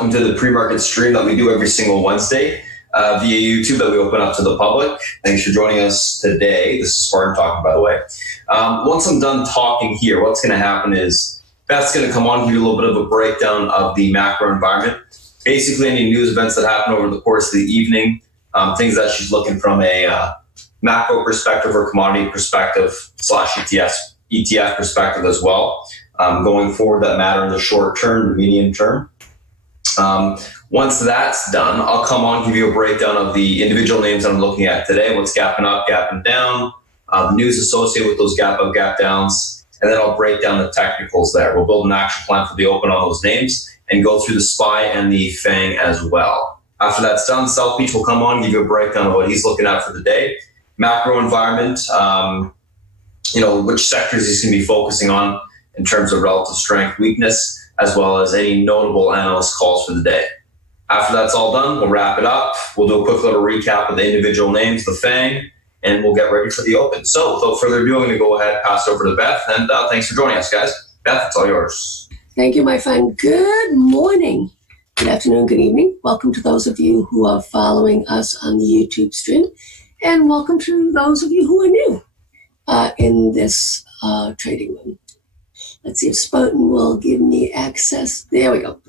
Welcome to the pre-market stream that we do every single Wednesday via YouTube that we open up to the public. Thanks for joining us today. This is Spartan talking, by the way. Once I'm done talking here, what's going to happen is Beth's going to come on, give you a little bit of a breakdown of the macro environment. Basically, any news events that happen over the course of the evening, things that she's looking from a macro perspective or commodity perspective / ETF perspective as well. Going forward that matter in the short term, the medium term. Once that's done, I'll come on, give you a breakdown of the individual names I'm looking at today, what's gapping up, gapping down, the news associated with those gap up, gap downs, and then I'll break down the technicals there. We'll build an action plan for the open on those names and go through the SPY and the FANG as well. After that's done, South Beach will come on, give you a breakdown of what he's looking at for the day, macro environment, which sectors he's going to be focusing on in terms of relative strength, weakness, as well as any notable analyst calls for the day. After that's all done, we'll wrap it up. We'll do a quick little recap of the individual names, the FANG, and we'll get ready for the open. So without further ado, I'm going to go ahead and pass it over to Beth, and thanks for joining us, guys. Beth, it's all yours. Thank you, my friend. Good morning, good afternoon, good evening. Welcome to those of you who are following us on the YouTube stream, and welcome to those of you who are new in this trading room. Let's see if Spartan will give me access. There we go.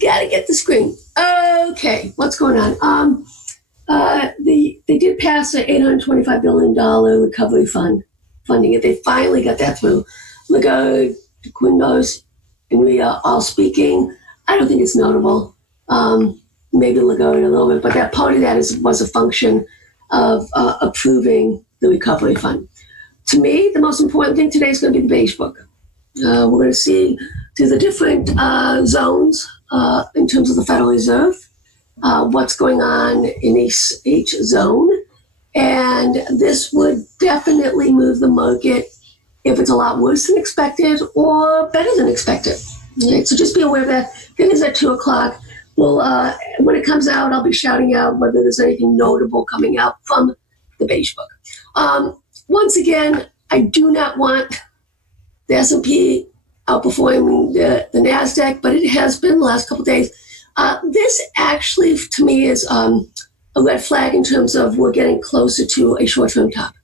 Gotta get the screen. Okay, what's going on? They did pass the $825 billion recovery funding. They finally got that through. Lagarde, Quindos, and we are all speaking. I don't think it's notable. Maybe Lagarde a little bit, but that part of that was a function of approving the recovery fund. To me, the most important thing today is going to be the beige book. We're going to see through the different zones in terms of the Federal Reserve, what's going on in each zone. And this would definitely move the market if it's a lot worse than expected or better than expected. Right? So just be aware of that. It is at 2 o'clock. Well, when it comes out, I'll be shouting out whether there's anything notable coming out from the beige book. Once again, I do not want the S&P outperforming the NASDAQ, but it has been the last couple of days. This actually, to me, is a red flag in terms of we're getting closer to a short-term top.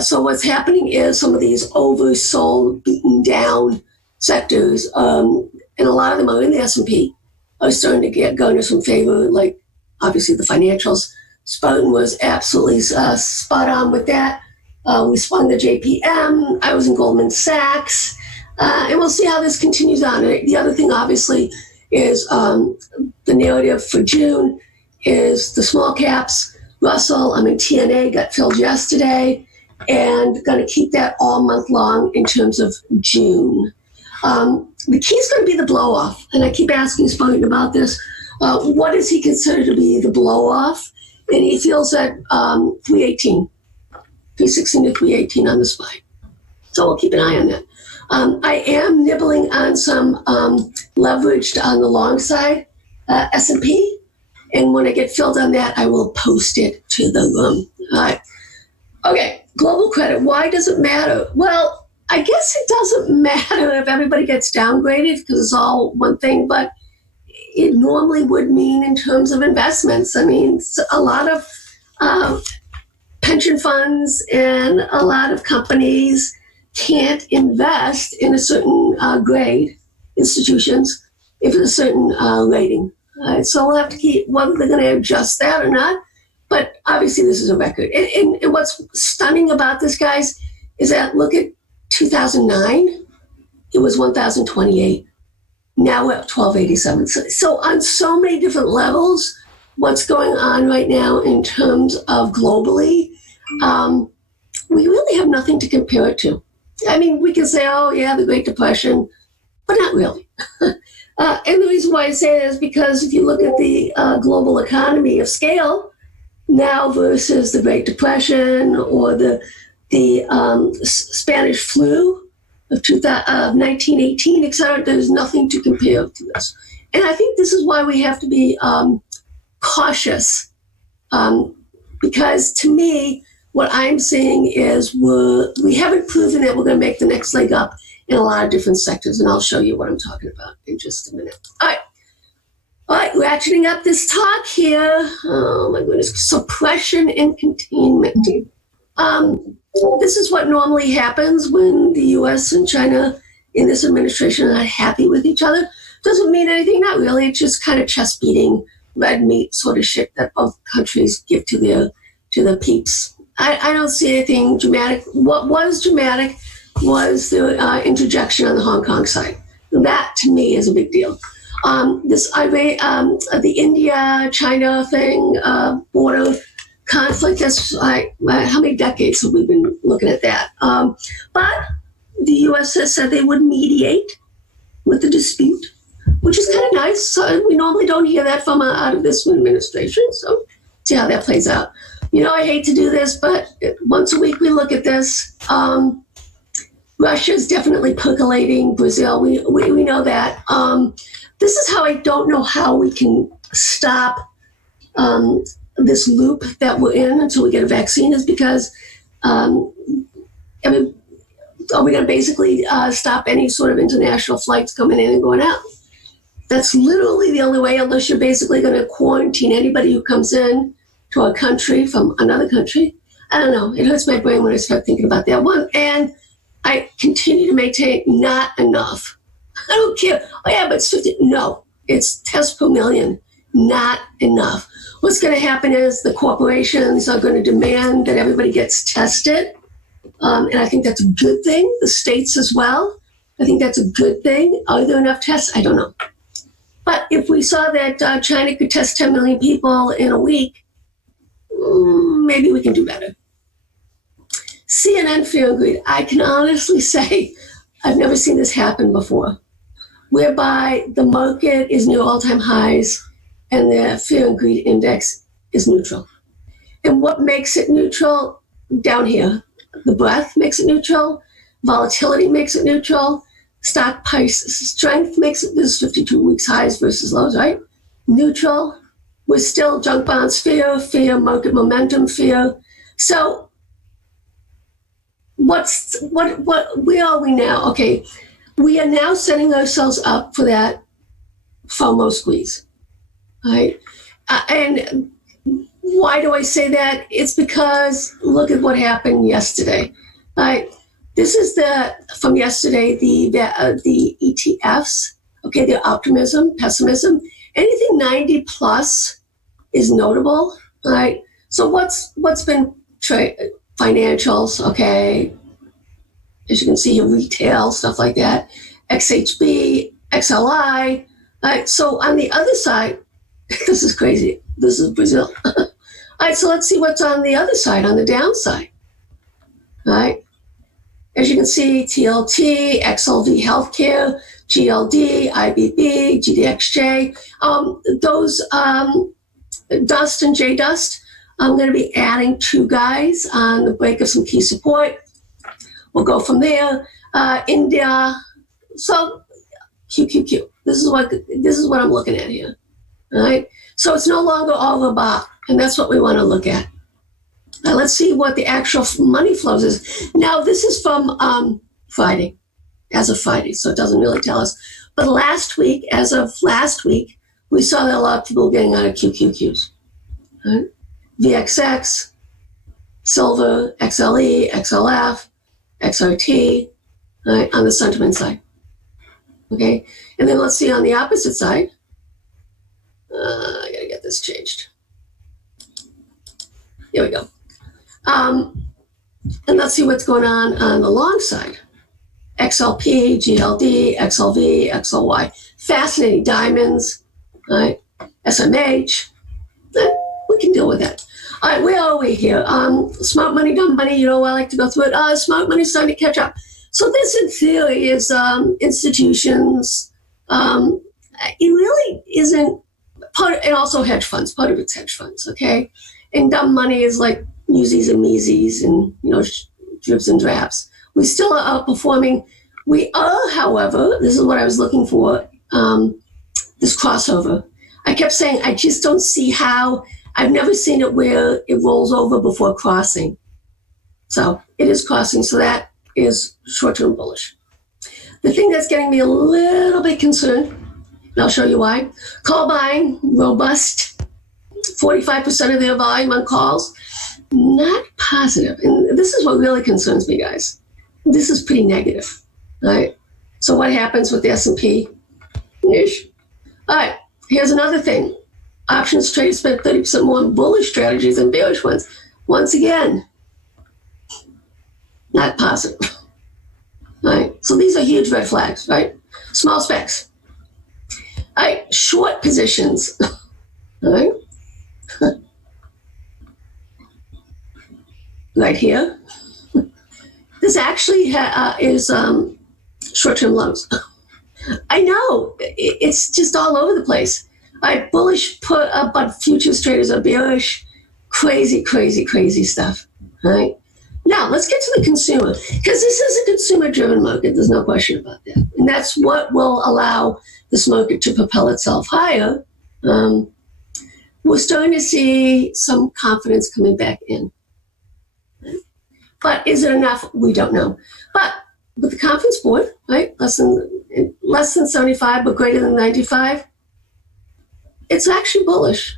So what's happening is some of these oversold, beaten down sectors, and a lot of them are in the S&P, are starting to garner some favor, like obviously the financials. Spartan was absolutely spot on with that. We swung the JPM. I was in Goldman Sachs. And we'll see how this continues on. The other thing, obviously, is the narrative for June is the small caps. Russell, TNA got filled yesterday, and going to keep that all month long in terms of June. The key is going to be the blow-off. And I keep asking Spartan about this. What does he consider to be the blow-off? And he feels that 318. 316 to 318 on the SPY. So we'll keep an eye on that. I am nibbling on some leveraged on the long side, S&P. And when I get filled on that, I will post it to the room. All right. Okay, global credit. Why does it matter? Well, I guess it doesn't matter if everybody gets downgraded because it's all one thing, but it normally would mean in terms of investments. A lot of pension funds and a lot of companies can't invest in a certain grade institutions if it's a certain rating. So we'll have to keep whether they're going to adjust that or not. But obviously this is a record. And what's stunning about this, guys, is that look at 2009, it was 1,028. Now we're at 1,287. So on so many different levels, what's going on right now in terms of globally, we really have nothing to compare it to. We can say, oh, yeah, the Great Depression, but not really. And the reason why I say that is because if you look at the global economy of scale now versus the Great Depression or the Spanish flu of 1918, et cetera, there's nothing to compare to this. And I think this is why we have to be cautious because to me, what I'm saying is we haven't proven that we're going to make the next leg up in a lot of different sectors, and I'll show you what I'm talking about in just a minute. All right, ratcheting up this talk here. Oh my goodness, suppression and containment. This is what normally happens when the U.S. and China in this administration are not happy with each other. Doesn't mean anything, not really. It's just kind of chest beating, red meat sort of shit that both countries give to their peeps. I don't see anything dramatic. What was dramatic was the interjection on the Hong Kong side. That to me is a big deal. The India-China thing, border conflict, that's how many decades have we been looking at that? But the U.S. has said they would mediate with the dispute, which is kind of nice. So we normally don't hear that from out of this administration. So see how that plays out. I hate to do this, but once a week we look at this. Russia is definitely percolating. Brazil, we know that. This is how I don't know how we can stop this loop that we're in until we get a vaccine, is because, are we going to basically stop any sort of international flights coming in and going out? That's literally the only way, unless you're basically going to quarantine anybody who comes in to a country from another country. I don't know. It hurts my brain when I start thinking about that one. And I continue to maintain not enough. I don't care. Oh, yeah, but it's 50. No, it's tests per million. Not enough. What's going to happen is the corporations are going to demand that everybody gets tested. And I think that's a good thing. The states as well. I think that's a good thing. Are there enough tests? I don't know. But if we saw that China could test 10 million people in a week, maybe we can do better. CNN fear and greed. I can honestly say I've never seen this happen before, whereby the market is near all-time highs and the fear and greed index is neutral. And what makes it neutral? Down here, the breadth makes it neutral, volatility makes it neutral, stock price strength makes it, this is 52 weeks highs versus lows, right? Neutral. We're still junk bonds fear, market momentum fear. So where are we now? Okay, we are now setting ourselves up for that FOMO squeeze, right? And why do I say that? It's because look at what happened yesterday, right? This is from yesterday, the ETFs, okay, the optimism, pessimism, anything 90 plus is notable, right? So what's been financials, okay? As you can see here, retail, stuff like that, XHB, XLI, right? So on the other side, this is crazy. This is Brazil. All right, so let's see what's on the other side, on the downside, right? As you can see, TLT, XLV Healthcare, GLD, IBB, GDXJ, those Dust and JDust, I'm going to be adding 2 guys on the break of some key support. We'll go from there. India, so QQQ. This is what I'm looking at here. All right. So it's no longer all about, and that's what we want to look at. Now let's see what the actual money flows is. Now this is from Friday, as of Friday, so it doesn't really tell us. But as of last week, we saw that a lot of people getting out of QQQs. Right? VXX, Silver, XLE, XLF, XRT, right, on the sentiment side. Okay, and then let's see on the opposite side. I gotta get this changed. Here we go. And let's see what's going on the long side. XLP, GLD, XLV, XLY. Fascinating. Diamonds, right? SMH. We can deal with that. All right, where are we here? Smart money, dumb money. I like to go through it. Smart money starting to catch up. So this, in theory, is institutions. It really isn't and also hedge funds. Part of it's hedge funds, okay? And dumb money is like newsies and measies and, dribs and drabs. We still are outperforming. We are, however, this is what I was looking for, this crossover. I kept saying, I just don't see how. I've never seen it where it rolls over before crossing. So it is crossing. So that is short-term bullish. The thing that's getting me a little bit concerned, and I'll show you why. Call buying, robust, 45% of their volume on calls, not positive. And this is what really concerns me, guys. This is pretty negative, right? So what happens with the S&P? Ish. All right, here's another thing. Options traders spent 30% more on bullish strategies than bearish ones. Once again, not positive. All right, so these are huge red flags, right? Small specs. All right, short positions. All right. Right here. This actually is short-term lows. I know, it's just all over the place. All right, bullish put up, but futures traders are bearish. Crazy, crazy, crazy stuff. All right. Now, let's get to the consumer, because this is a consumer-driven market. There's no question about that. And that's what will allow this market to propel itself higher. We're starting to see some confidence coming back in. But is it enough? We don't know. But with the conference board, right, less than 75, but greater than 95, it's actually bullish.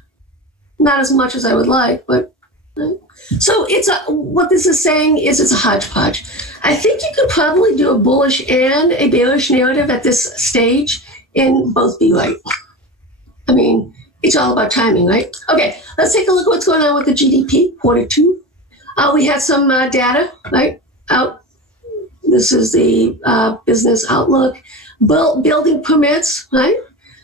Not as much as I would like, but right. So what this is saying is it's a hodgepodge. I think you could probably do a bullish and a bearish narrative at this stage and both be right. I mean, it's all about timing, right? Okay, let's take a look at what's going on with the GDP, quarter two. We had some data, right, out. This is the business outlook. Building permits, right?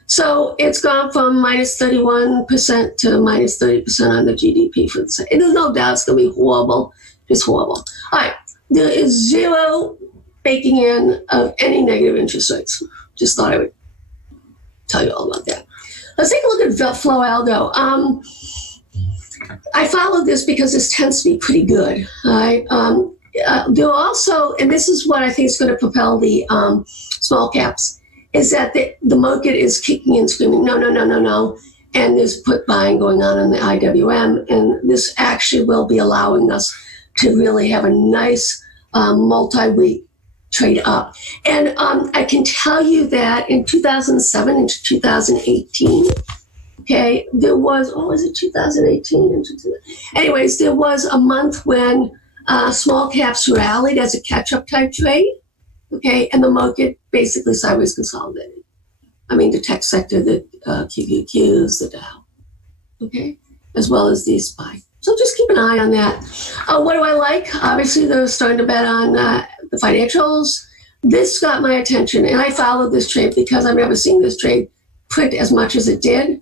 So it's gone from minus 31% to minus 30% on the GDP for the second. And there's no doubt it's going to be horrible, just horrible. All right, there is zero baking in of any negative interest rates. Just thought I would tell you all about that. Let's take a look at flow algo. I followed this because this tends to be pretty good. All right. There are also, and this is what I think is going to propel the small caps, is that the market is kicking and screaming, no, no, no, no, no. And there's put buying going on in the IWM. And this actually will be allowing us to really have a nice multi-week trade up. And I can tell you that in 2007 into 2018, okay, there was, what was it, 2018? Anyways, there was a month when small caps rallied as a catch-up type trade, okay, and the market basically sideways consolidated. I mean, the tech sector, the QQQs, the Dow, okay, as well as the SPY. So just keep an eye on that. What do I like? Obviously, they're starting to bet on the financials. This got my attention, and I followed this trade because I've never seen this trade print as much as it did.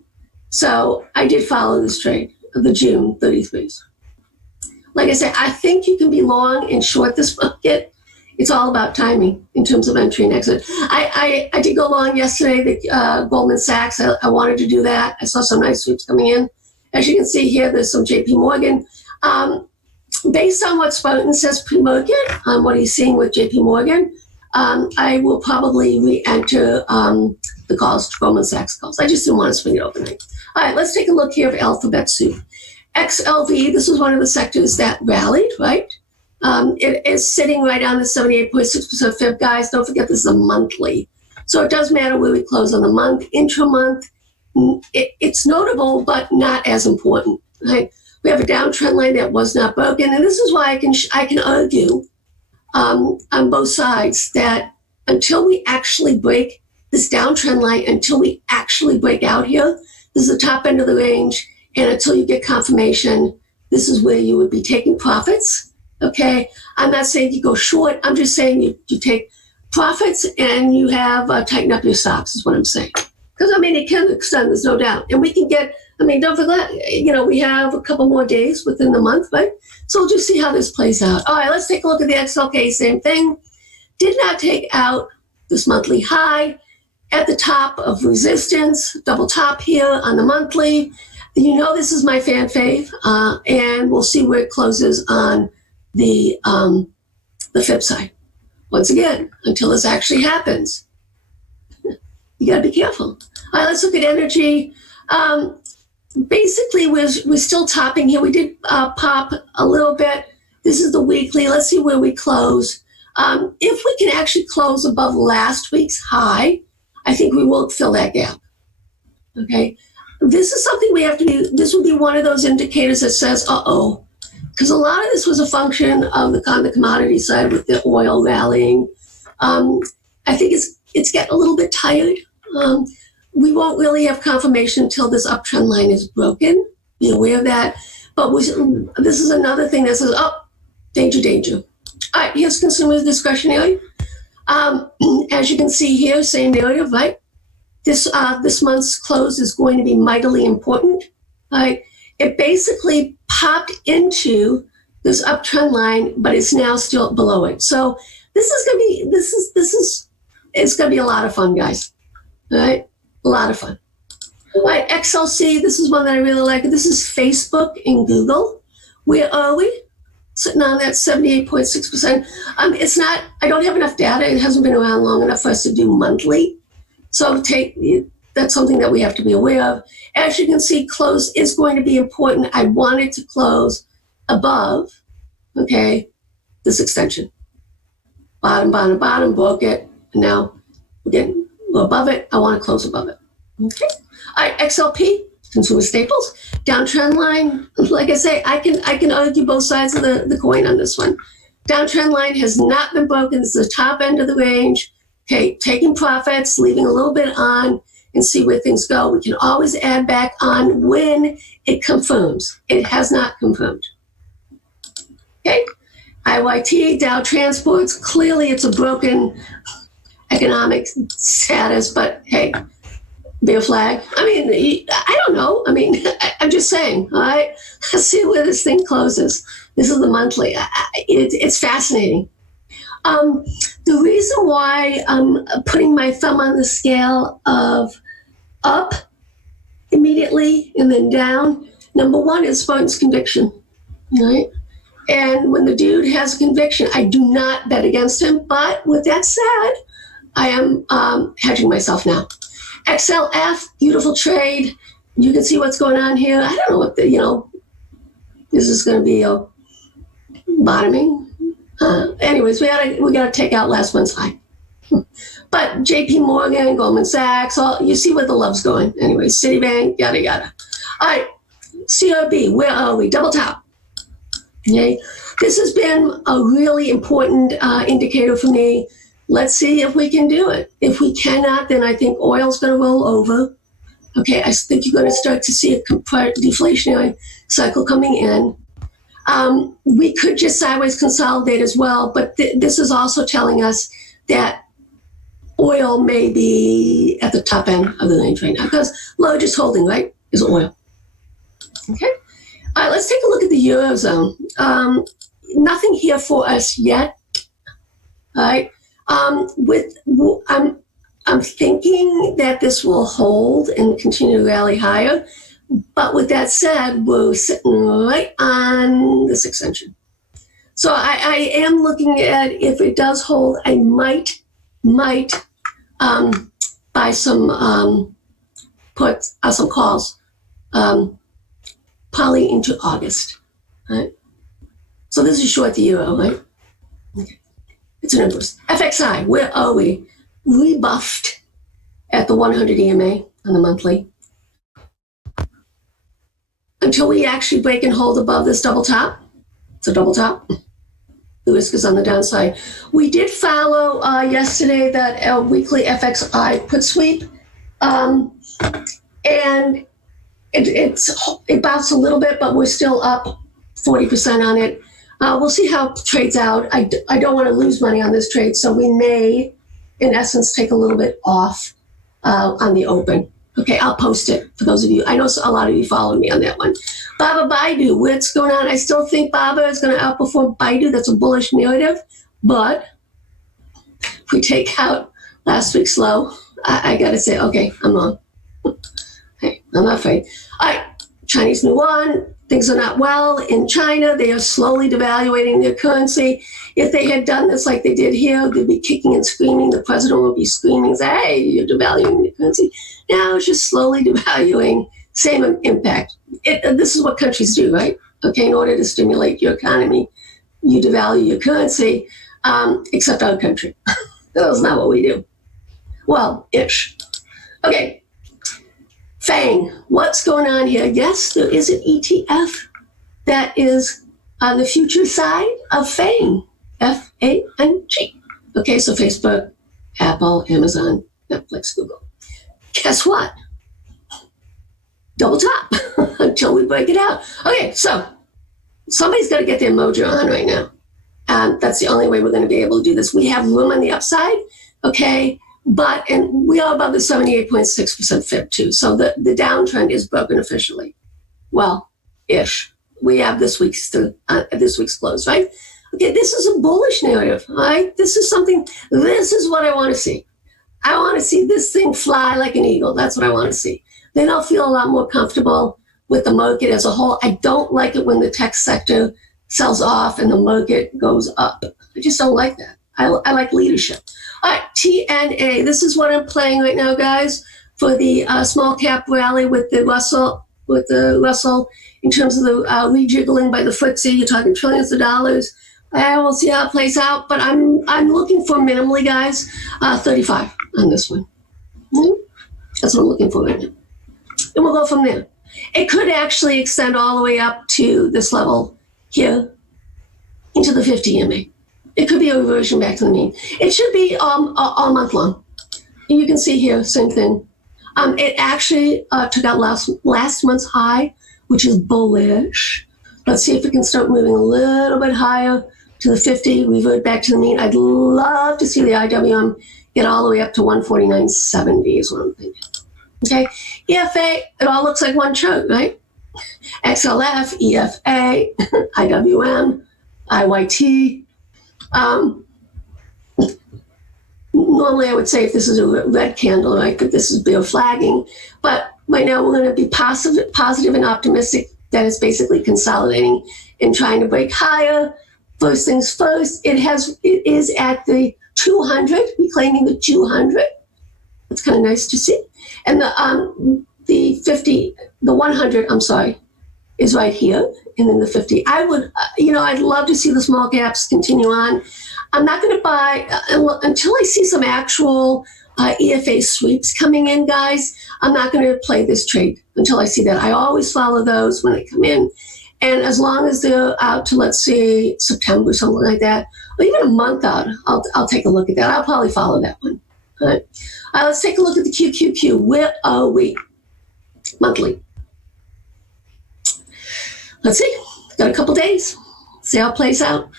So I did follow this trade, the June 33s. Like I said, I think you can be long and short this market. It's all about timing in terms of entry and exit. I did go long yesterday, the Goldman Sachs. I wanted to do that. I saw some nice sweeps coming in. As you can see here, there's some JP Morgan. Based on what Spartan says pre-market, on what he's seeing with JP Morgan, I will probably re-enter the calls, Goldman Sachs calls. I just didn't want to swing it overnight. All right, let's take a look here of alphabet soup. XLV, this was one of the sectors that rallied, right? It is sitting right on the 78.6% fib, guys. Don't forget this is a monthly. So it does matter where we close on the month. Intra-month, it's notable, but not as important, right? We have a downtrend line that was not broken. And this is why I can argue on both sides that until we actually break this downtrend line, until we actually break out here, this is the top end of the range. And until you get confirmation, this is where you would be taking profits, okay? I'm not saying you go short. I'm just saying you take profits and you have tighten up your stops is what I'm saying. Because, I mean, it can extend, there's no doubt. And we can get, I mean, don't forget, we have a couple more days within the month, right? So we'll just see how this plays out. All right, let's take a look at the XLK, same thing. Did not take out this monthly high at the top of resistance, double top here on the monthly. You know this is my fan fave, and we'll see where it closes on the fib side. Once again, until this actually happens, you got to be careful. All right, let's look at energy. Basically, we're still topping here. We did pop a little bit. This is the weekly. Let's see where we close. If we can actually close above last week's high, I think we will fill that gap. Okay. This is something we have to do. This would be one of those indicators that says, because a lot of this was a function of on the commodity side with the oil rallying. I think it's getting a little bit tired. We won't really have confirmation until this uptrend line is broken. Be aware of that. But this is another thing that says, danger, danger. All right, here's consumer discretionary. As you can see here, same narrative, right? This month's close is going to be mightily important. Right? It basically popped into this uptrend line, but it's now still below it. So it's gonna be a lot of fun, guys. All right, a lot of fun. All right, XLC. This is one that I really like. This is Facebook and Google. Where are we? Sitting on that 78.6%. It's not. I don't have enough data. It hasn't been around long enough for us to do monthly. So that's something that we have to be aware of. As you can see, close is going to be important. I want it to close above, okay, this extension. Bottom, bottom, bottom, broke it. And now we're above it. I want to close above it. Okay. All right, XLP, consumer staples. Downtrend line, like I say, I can argue both sides of the coin on this one. Downtrend line has not been broken. This is the top end of the range. Okay, taking profits, leaving a little bit on, and see where things go. We can always add back on when it confirms. It has not confirmed. Okay, IYT, Dow Transports, clearly it's a broken economic status, but hey, bear flag. I mean, I don't know. I mean, I'm just saying, all right? Let's see where this thing closes. This is the monthly. It's fascinating. The reason why I'm putting my thumb on the scale of up immediately and then down, number one is Spartan's conviction, right? And when the dude has a conviction, I do not bet against him. But with that said, I am hedging myself now. XLF, beautiful trade. You can see what's going on here. I don't know what this is going to be a bottoming. Anyways, we got to take out last month's high. But J.P. Morgan, Goldman Sachs, you see where the love's going. Anyways, Citibank, yada yada. All right, CRB, where are we? Double top. Okay, this has been a really important indicator for me. Let's see if we can do it. If we cannot, then I think oil's going to roll over. Okay, I think you're going to start to see a deflationary cycle coming in. We could just sideways consolidate as well, but this is also telling us that oil may be at the top end of the range right now because largest holding, right, is oil. Okay. All right, let's take a look at the Eurozone. Nothing here for us yet. All right. I'm thinking that this will hold and continue to rally higher. But with that said, we're sitting right on this extension. So I am looking at if it does hold, I might buy some some calls, probably into August. Right? So this is short the euro, right? Okay. It's an inverse. FXI, where are we? Rebuffed at the 100 EMA on the monthly. Until we actually break and hold above this double top. It's a double top. The risk is on the downside. We did follow yesterday that weekly FXI put sweep. And it bounced a little bit, but we're still up 40% on it. We'll see how it trades out. I don't want to lose money on this trade, so we may, in essence, take a little bit off on the open. Okay, I'll post it for those of you. I know a lot of you followed me on that one. Baba Baidu, what's going on? I still think Baba is going to outperform Baidu. That's a bullish narrative. But if we take out last week's low, I got to say, okay, I'm wrong. Hey, I'm not afraid. All right, Chinese yuan. Things are not well in China. They are slowly devaluating their currency. If they had done this like they did here, they'd be kicking and screaming. The president would be screaming, say, hey, you're devaluing the currency. Now it's just slowly devaluing, same impact. This is what countries do, right? Okay, in order to stimulate your economy, you devalue your currency. except our country. That's not what we do. Well, ish. Okay. FANG. What's going on here? Yes, there is an ETF that is on the future side of FANG. F-A-N-G. Okay, so Facebook, Apple, Amazon, Netflix, Google. Guess what? Double top until we break it out. Okay, so somebody's got to get their mojo on right now. That's the only way we're going to be able to do this. We have room on the upside, okay, and we are above the 78.6% FIB too. So the downtrend is broken officially. Well, ish. We have this week's close, right? Okay, this is a bullish narrative, all right? This is what I want to see. I want to see this thing fly like an eagle. That's what I want to see. Then I'll feel a lot more comfortable with the market as a whole. I don't like it when the tech sector sells off and the market goes up. I just don't like that. I like leadership. All right, TNA. This is what I'm playing right now, guys, for the small cap rally with the Russell, in terms of the rejiggling by the FTSE. You're talking trillions of dollars. We'll see how it plays out, but I'm looking for minimally, guys, 35 on this one. That's what I'm looking for right now. And we'll go from there. It could actually extend all the way up to this level here into the 50 EMA. It could be a reversion back to the mean. It should be all month long. And you can see here, same thing. It actually took out last month's high, which is bullish. Let's see if it can start moving a little bit higher to the 50, revert back to the mean. I'd love to see the IWM get all the way up to 149.70 is what I'm thinking. Okay, EFA, it all looks like one chart, right? XLF, EFA, IWM, IYT. Normally I would say if this is a red candle, right, that this is bear flagging. But right now we're going to be positive and optimistic that it's basically consolidating and trying to break higher. First things first, it is at the 200, reclaiming the 200. It's kind of nice to see. And the 50, the 100, I'm sorry, is right here. And then the 50. I'd love to see the small caps continue on. I'm not going to buy until I see some actual EFA sweeps coming in, guys. I'm not going to play this trade until I see that. I always follow those when they come in. And as long as they're out to, let's say, September, something like that, or even a month out, I'll take a look at that. I'll probably follow that one. All right. Let's take a look at the QQQ. Where are we? Monthly. Let's see. Got a couple days. See how it plays out.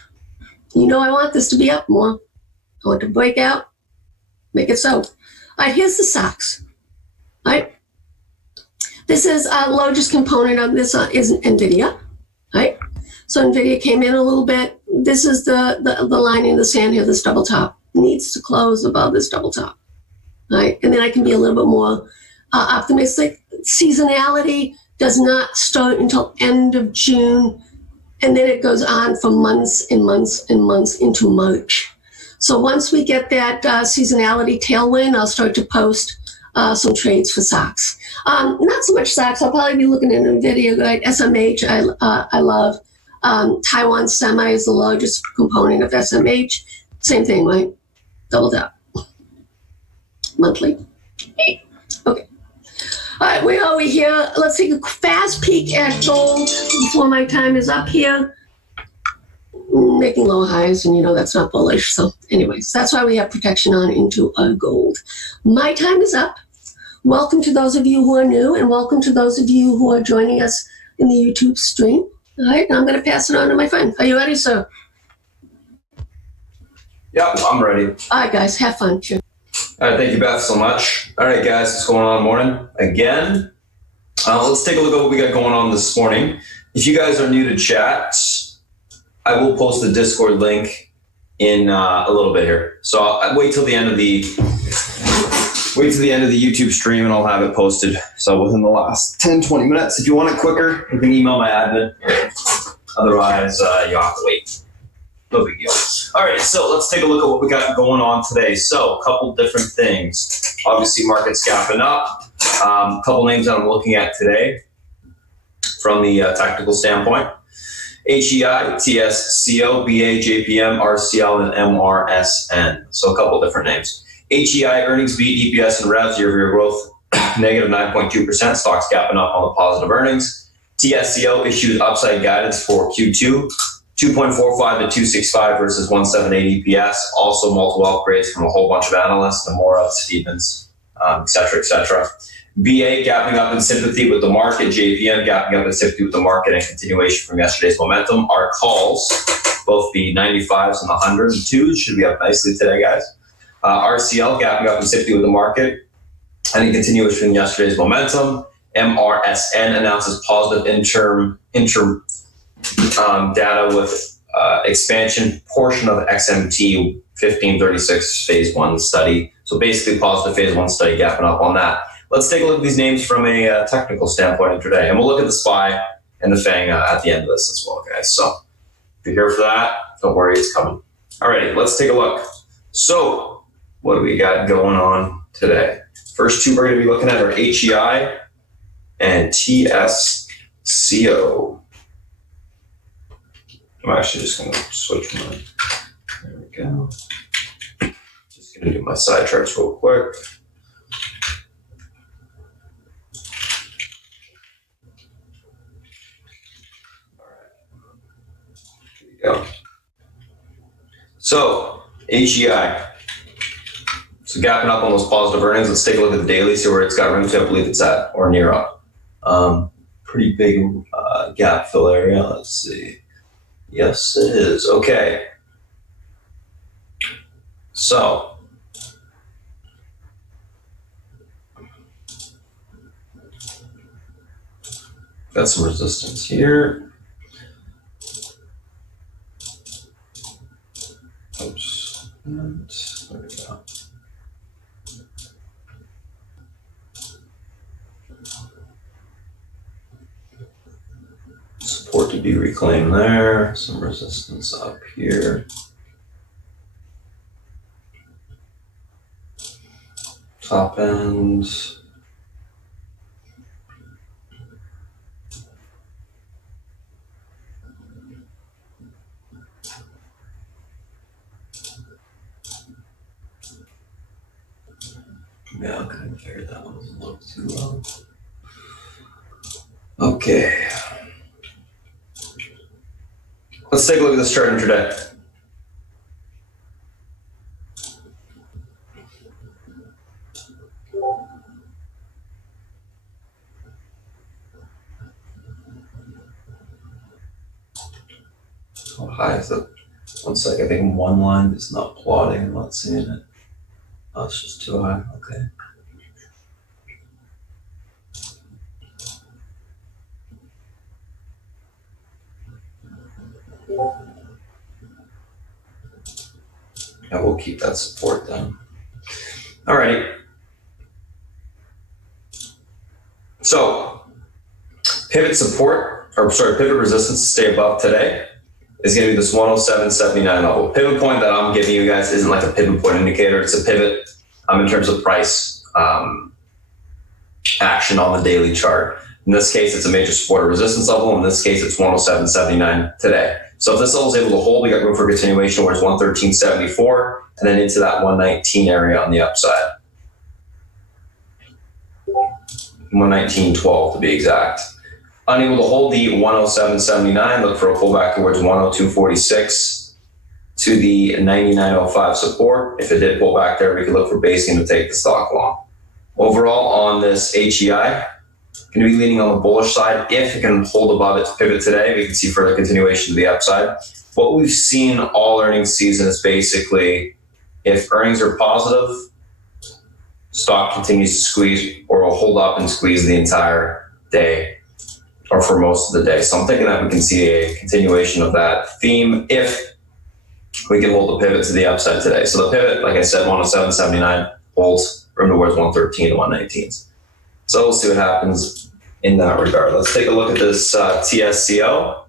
You know I want this to be up more. I want to break out. Make it so. All right, here's the stocks. All right. This is largest component of this is NVIDIA. Right? So NVIDIA came in a little bit. This is the line in the sand here, this double top. Needs to close above this double top. Right? And then I can be a little bit more optimistic. Seasonality does not start until end of June, and then it goes on for months and months and months into March. So once we get that seasonality tailwind, I'll start to post some trades for stocks. Not so much stocks. I'll probably be looking at NVIDIA, right? SMH, I love. Taiwan Semi is the largest component of SMH. Same thing, right? Double tap. Monthly. Okay. All right, where are we here? Let's take a fast peek at gold before my time is up here. Making low highs, and that's not bullish. So anyways, that's why we have protection on into our gold. My time is up. Welcome to those of you who are new, and welcome to those of you who are joining us in the YouTube stream. All right, now I'm going to pass it on to my friend. Are you ready, sir? Yep, I'm ready. All right, guys, have fun. Sure. All right, thank you, Beth, so much. All right, guys, what's going on morning? Again, let's take a look at what we got going on this morning. If you guys are new to chat, I will post the Discord link in a little bit here. So I'll wait till the end of the YouTube stream, and I'll have it posted. So within the last 10, 20 minutes. If you want it quicker, you can email my admin. Otherwise, you'll have to wait. No big deal. All right, so let's take a look at what we got going on today. So a couple different things. Obviously, market's gapping up. A couple names that I'm looking at today from the technical standpoint. HEI, Tsco, BA, JPM, RCL, and MRSN. So a couple different names. HEI earnings beat EPS and revs, year-over-year growth negative 9.2%. Stocks gapping up on the positive earnings. Tsco issued upside guidance for Q2, 2.45 to 265 versus 178 EPS. Also multiple upgrades from a whole bunch of analysts, and more of Stevens, et cetera, et cetera. BA gapping up in sympathy with the market. JPM gapping up in sympathy with the market and continuation from yesterday's momentum. Our calls, both the 95s and the 102s, should be up nicely today, guys. RCL gapping up in sympathy with the market and in continuation from yesterday's momentum. MRSN announces positive interim data with expansion portion of XMT 1536 phase 1 study. So basically positive phase 1 study gapping up on that. Let's take a look at these names from a technical standpoint today. And we'll look at the SPY and the FANG at the end of this as well, guys. So if you're here for that, don't worry, it's coming. All right, let's take a look. So what do we got going on today? First two we're going to be looking at are HEI and Tsco. I'm actually just going to switch mine. There we go. Just going to do my side charts real quick. Go. So, HEI. So gapping up on those positive earnings. Let's take a look at the daily, see where it's got room to. I believe it's at or near up. Pretty big gap fill area. Let's see. Yes, it is. Okay. So, got some resistance here. Oops. And there we go. Support to be reclaimed there. Some resistance up here. Top end. Yeah, okay, I figured that one was a little too low. Okay. Let's take a look at this chart intraday. How high is it? One sec, I think one line is not plotting. I'm not seeing it. Oh, it's just too high. Okay. And we'll keep that support then. All right. So, pivot resistance to stay above today is going to be this 107.79 level. Pivot point that I'm giving you guys isn't like a pivot point indicator. It's a pivot in terms of price action on the daily chart. In this case, it's a major support or resistance level. In this case, it's 107.79 today. So if this level is able to hold, we got room for continuation where it's 113.74 and then into that 119 area on the upside. 119.12 to be exact. Unable to hold the 107.79, look for a pullback towards 102.46 to the 99.05 support. If it did pull back there, we could look for basing to take the stock long. Overall, on this HEI, going to be leaning on the bullish side. If it can hold above its pivot today, we can see further continuation to the upside. What we've seen all earnings season is basically if earnings are positive, stock continues to squeeze or will hold up and squeeze the entire day or for most of the day. So I'm thinking that we can see a continuation of that theme if we can hold the pivot to the upside today. So the pivot, like I said, 107.79 holds room towards 113 to 119. So we'll see what happens in that regard. Let's take a look at this Tsco.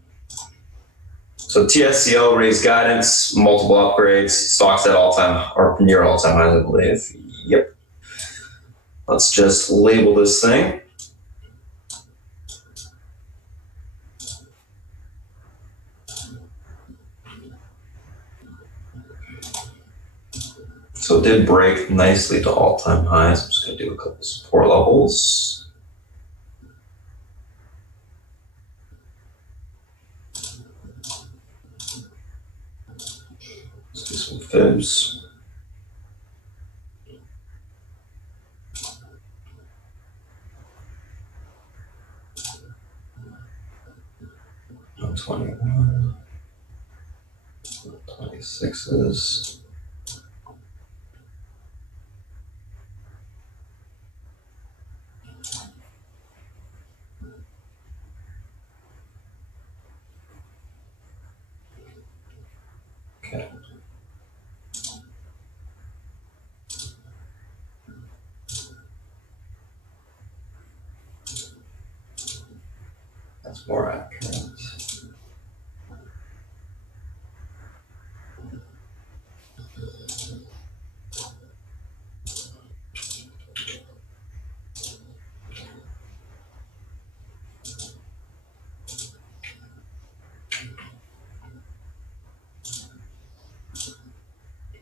So Tsco raised guidance, multiple upgrades, stocks at all-time or near all-time highs, I believe. Yep. Let's just label this thing. So it did break nicely to all-time highs. I'm just going to do a couple support levels. Let's do some fibs. $121, 26s. Okay. That's more accurate.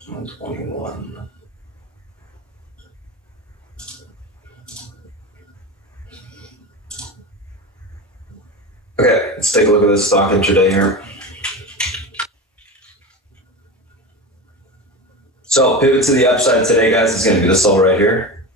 $121. Okay, let's take a look at this stock intraday here. So pivot to the upside today, guys, is going to be this level right here.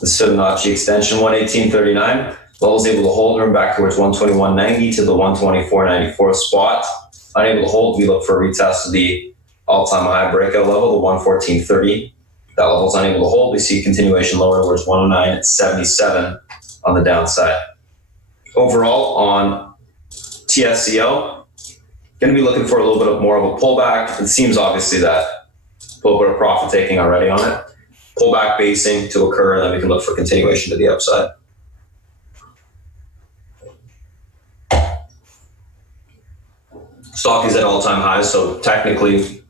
This Fibonacci extension, 118.39. Levels able to hold, room back towards 121.90 to the 124.94 spot. Unable to hold, we look for a retest of the all-time high breakout level, the 114.30. That level is unable to hold. We see continuation lower towards 109.77 on the downside. Overall, on Tsco, going to be looking for a little bit of more of a pullback. It seems obviously that a little bit of profit taking already on it. Pullback basing to occur, and then we can look for continuation to the upside. Stock is at all-time highs, so technically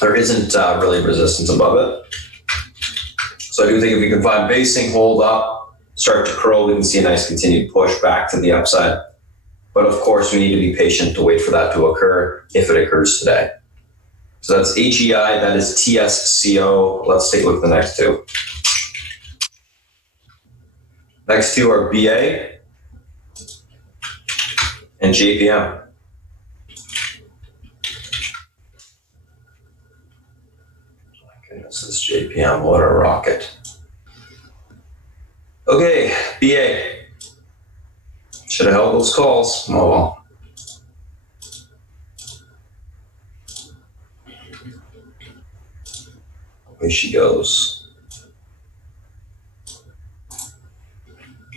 there isn't really resistance above it. So I do think if we can find basing, hold up, start to curl, we can see a nice continued push back to the upside. But of course, we need to be patient to wait for that to occur if it occurs today. So that's HEI, that is Tsco. Let's take a look at the next two. Next two are BA and JPM. My goodness, this JPM, what a rocket. Okay, BA. Should have held those calls. Oh well. Away she goes.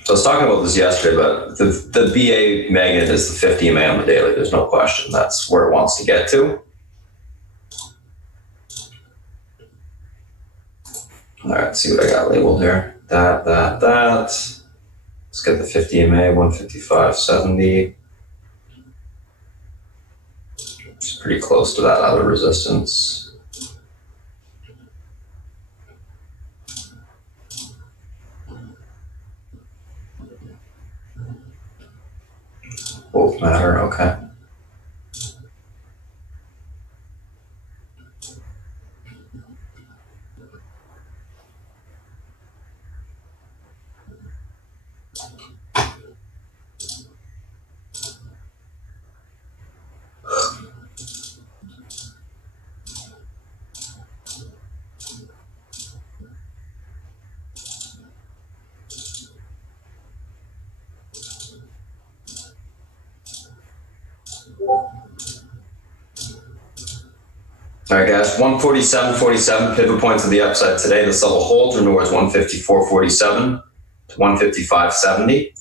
So I was talking about this yesterday, but the BA magnet is the 50 MA on the daily. There's no question. That's where it wants to get to. All right, let's see what I got labeled here. That. Let's get the 50 MA, 155.70. It's pretty close to that other resistance. Both matter, okay. All right, guys, 147.47 pivot point to the upside today. This level holds towards 154.47 to 155.70.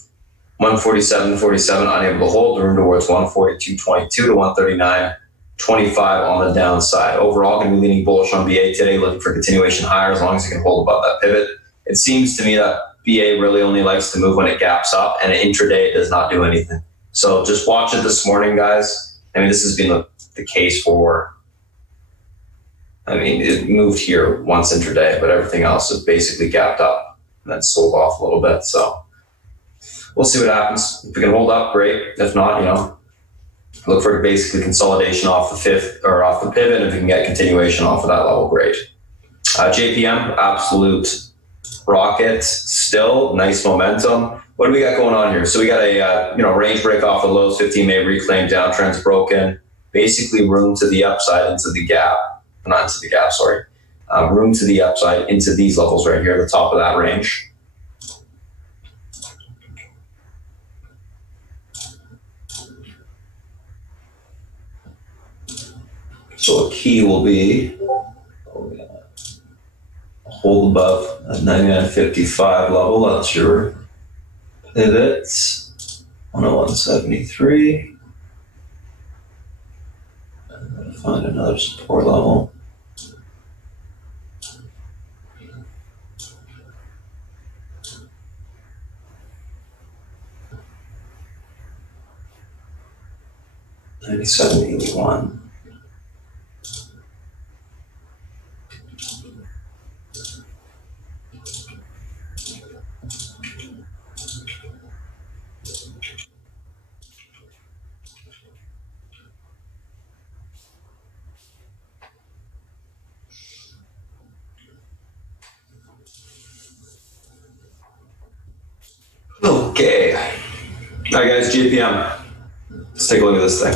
147.47 unable to hold, room towards 142.22 to 139.25 on the downside. Overall, going to be leaning bullish on BA today, looking for continuation higher as long as it can hold above that pivot. It seems to me that BA really only likes to move when it gaps up, and intraday it does not do anything. So just watch it this morning, guys. I mean, this has been the case for, it moved here once intraday, but everything else is basically gapped up and then sold off a little bit. So we'll see what happens. If we can hold up, great. If not, look for basically consolidation off the fifth or off the pivot. If we can get continuation off of that level, great. JPM, absolute rocket still, nice momentum. What do we got going on here? So we got a range break off of lows, 15 May reclaim, downtrend's broken. Basically room to the upside into the gap, not into the gap, sorry. Room to the upside into these levels right here, the top of that range. So a key will be hold above a 99.55 level. That's your pivot. 101.73. Find another support level. $97.81. Okay. All right, guys, JPM. Let's take a look at this thing.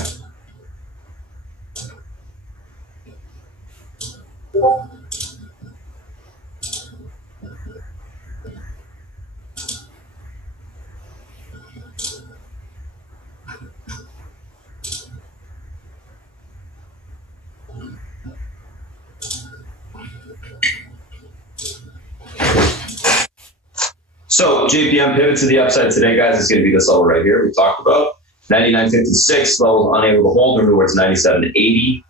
So JPM pivot to the upside today, guys, is going to be this level right here we talked about. 99.56 level unable to hold, move towards 97.80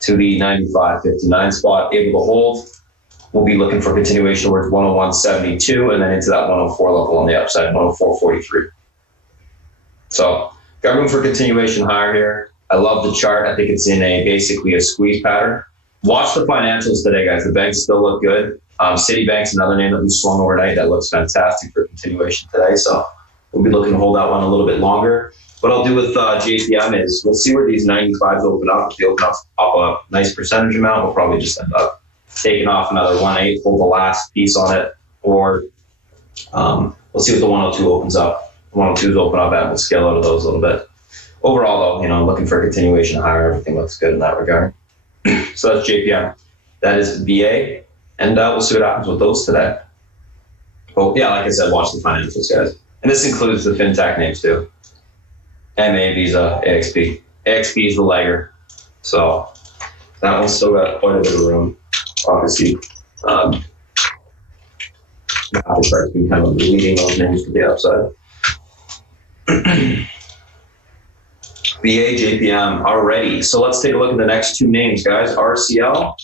to the 95.59 spot, able to hold. We'll be looking for continuation towards 101.72 and then into that 104 level on the upside, 104.43. So got room for continuation higher here. I love the chart. I think it's in basically a squeeze pattern. Watch the financials today, guys. The banks still look good. Citibank's another name that we swung overnight that looks fantastic for continuation today. So we'll be looking to hold that one a little bit longer. What I'll do with JPM is we'll see where these 95s open up. If they open up a nice percentage amount, we'll probably just end up taking off another 1.8, hold the last piece on it, or we'll see what the 102 opens up. The 102s open up and we'll scale out of those a little bit. Overall, though, looking for a continuation higher. Everything looks good in that regard. So that's JPM. That is VA, and we'll see what happens with those today. Well, yeah, like I said, watch the financials, guys. And this includes the fintech names too. MA, Visa, AXP. AXP is the lagger. So that one's still got quite a bit of room. Obviously, Apple been kind of leading those names to the upside. VA, JPM already. So let's take a look at the next two names, guys. RCL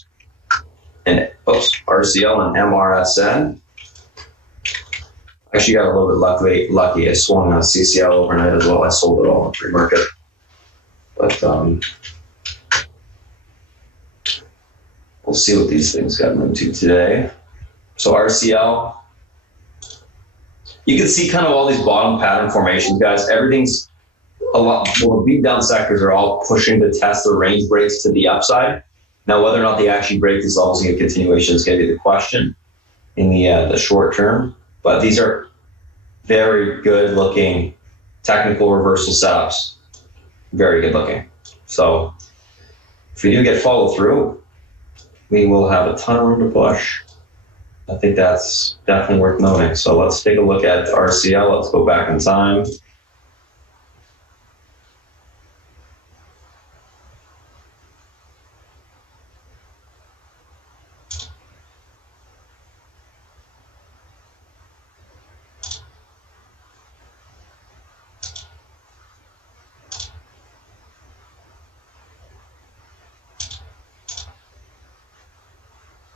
and MRSN. Actually got a little bit lucky. I swung on CCL overnight as well. I sold it all in pre-market. But we'll see what these things got into today. So RCL, you can see kind of all these bottom pattern formations, guys. Everything's a lot. Well, the big down sectors are all pushing to test the range breaks to the upside. Now, whether or not they actually break these levels and get continuation is going to be the question in the short term. But these are very good looking technical reversal setups. Very good looking. So if we do get follow through, we will have a ton of room to push. I think that's definitely worth noting. So let's take a look at RCL. Let's go back in time.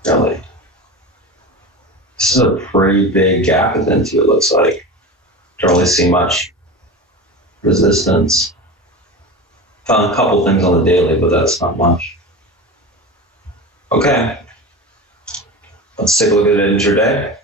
Really? This is a pretty big gap into it, looks like. Don't really see much resistance. Found a couple things on the daily, but that's not much. Okay. Let's take a look at it intraday.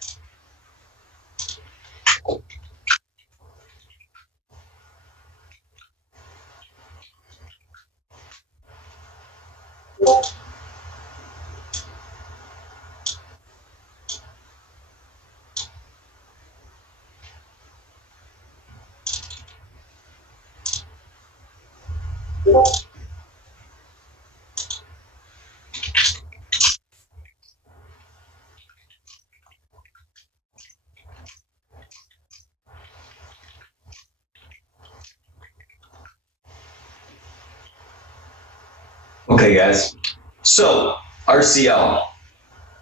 Okay, guys. So RCL.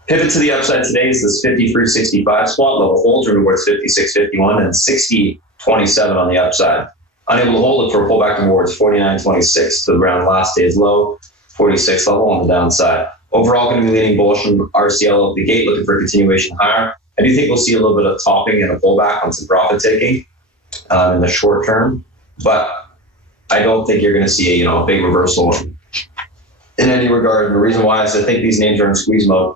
Pivot to the upside today is this 53.65 spot. Level hold towards 56.51 and 60.27 on the upside. Unable to hold it for a pullback towards 49.26 to around last day's low, 46 level on the downside. Overall, going to be leaning bullish from RCL at the gate, looking for a continuation higher. I do think we'll see a little bit of topping and a pullback on some profit taking in the short term, but I don't think you're going to see a big reversal in any regard. The reason why is I think these names are in squeeze mode.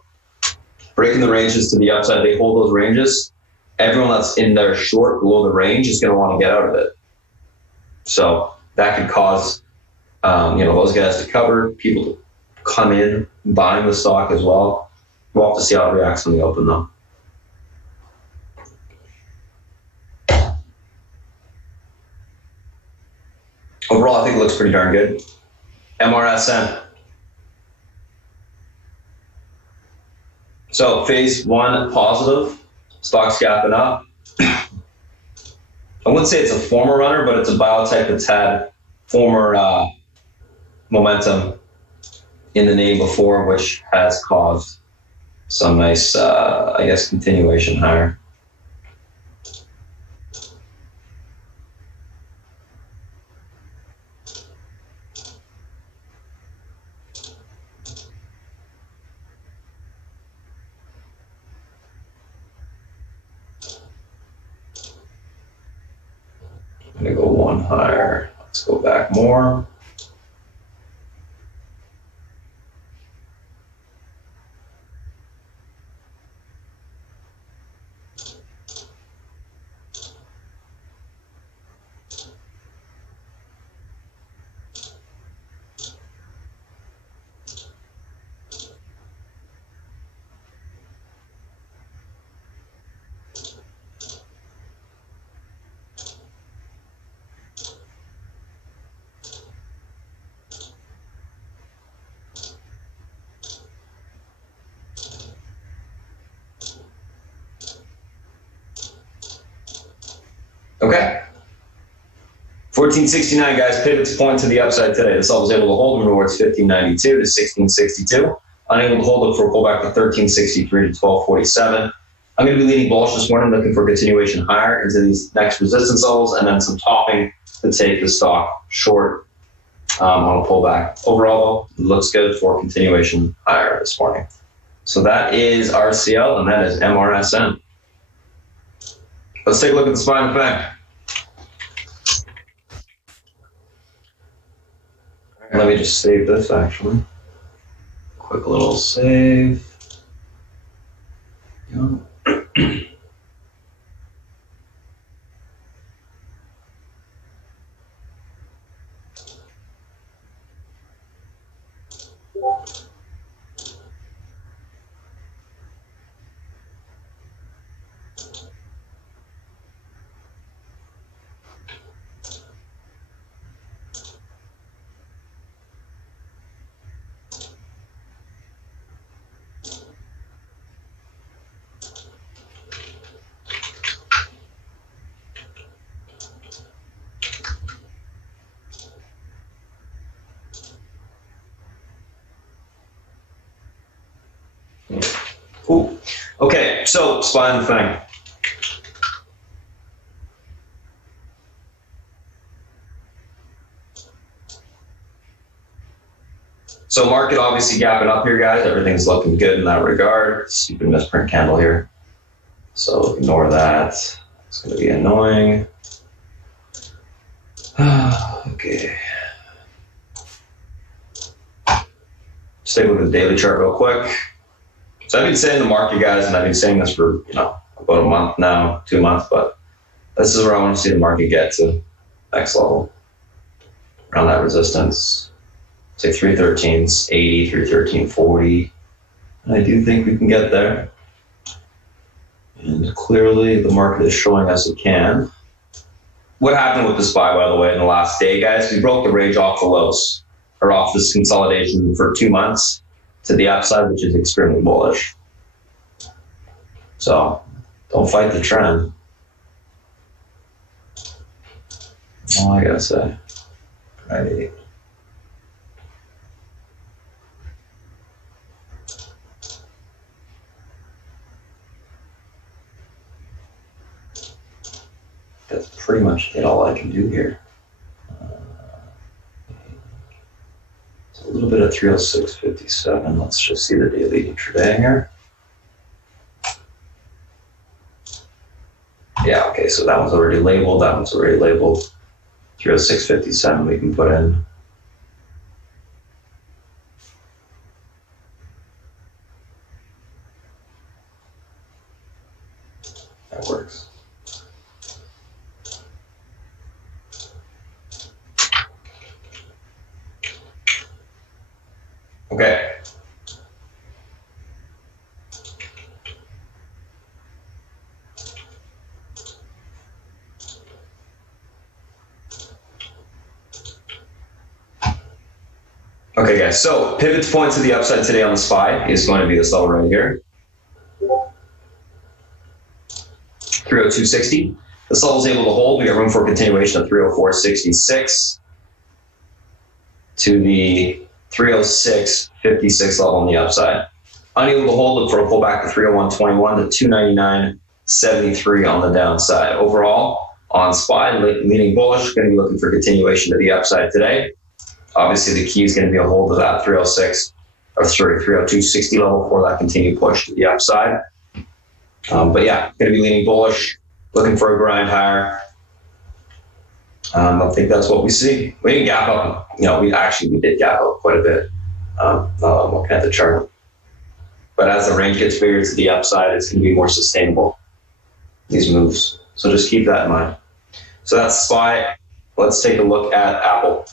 Breaking the ranges to the upside, they hold those ranges. Everyone that's in there short below the range is going to want to get out of it. So that could cause, those guys to cover, people to come in buying the stock as well. We'll have to see how it reacts in the open though. Overall, I think it looks pretty darn good. MRSN. So phase one positive, stock's gapping up. I wouldn't say it's a former runner, but it's a biotype that's had former momentum in the name before, which has caused some nice, continuation higher. I'm gonna go one higher. Let's go back more. Okay. 1469, guys, pivot to point to the upside today. This level was able to hold towards 1592 to 1662. Unable to hold it for a pullback to 1363 to 1247. I'm going to be leaning bullish this morning, looking for continuation higher into these next resistance levels and then some topping to take the stock short on a pullback. Overall, though, it looks good for continuation higher this morning. So that is RCL and that is MRSN. Let's take a look at the spine effect. Let me just save this actually. Quick little save. Yeah. Cool. Okay, so spine thing. So market obviously gapping up here, guys. Everything's looking good in that regard. Stupid misprint candle here. So ignore that. It's going to be annoying. Okay. Let's take a look at the daily chart real quick. So I've been saying the market, guys, and I've been saying this for about a month now, 2 months, but this is where I want to see the market get to next level. Around that resistance. Say 313.80, 313.40. And I do think we can get there. And clearly the market is showing us it can. what happened with the SPY, by the way, in the last day, guys? We broke the range off the lows, or off this consolidation for 2 months to the upside, which is extremely bullish. So don't fight the trend. All I gotta say. Right. That's pretty much all I can do here. A little bit of 306.57. Let's just see the daily intraday here. Yeah, okay, so that one's already labeled. That one's already labeled. 306.57 we can put in. That works. Okay. Okay, guys, so pivot point to the upside today on the SPY is going to be this level right here. 302.60. This level is able to hold. We got room for continuation of 304.66 to the 306.56 level on the upside. Unable to hold, look for a pullback to 301.21 to 299.73 on the downside. Overall, on SPY, leaning bullish, going to be looking for continuation to the upside today. Obviously, the key is going to be a hold of that 302.60 level for that continued push to the upside. But yeah, going to be leaning bullish, looking for a grind higher. I think that's what we see. We didn't gap up. We did gap up quite a bit. Looking at the chart. But as the range gets bigger to the upside, it's going to be more sustainable, these moves. So just keep that in mind. So that's SPY. Let's take a look at Apple.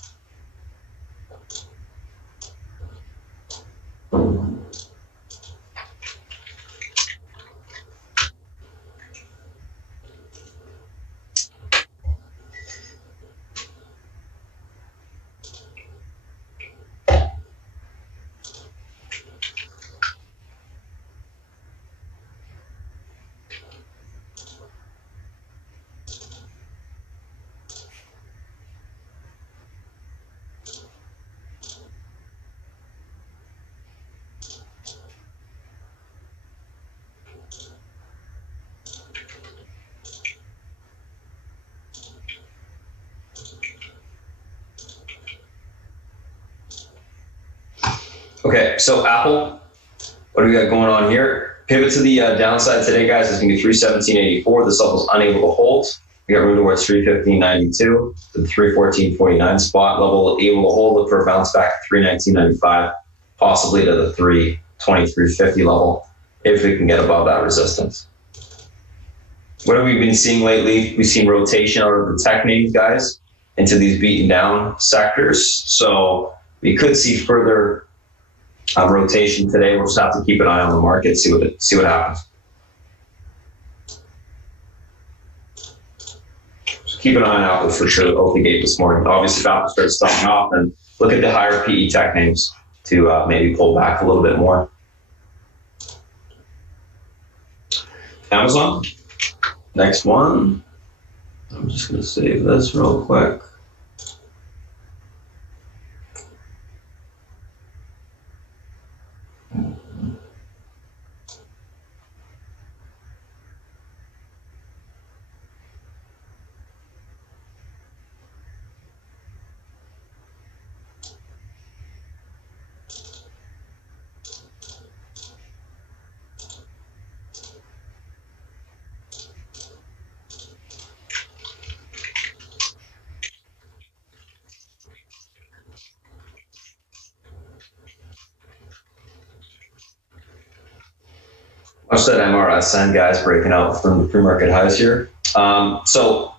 Okay, so Apple, what do we got going on here? Pivot to the downside today, guys, is going to be 317.84. This level is unable to hold. We got room towards 315.92 to the 314.49 spot level, able to hold. Look for a bounce back to 319.95, possibly to the 323.50 level, if we can get above that resistance. What have we been seeing lately? We've seen rotation out of the tech names, guys, into these beaten down sectors. So we could see further rotation today. We'll just have to keep an eye on the market, see what happens. Just keep an eye on Apple for sure. Open gate this morning. Obviously, if Apple starts stopping off, and look at the higher PE tech names to maybe pull back a little bit more. Amazon, next one. I'm just going to save this real quick. Watch that MRSN, guys, breaking out from the pre-market highs here. So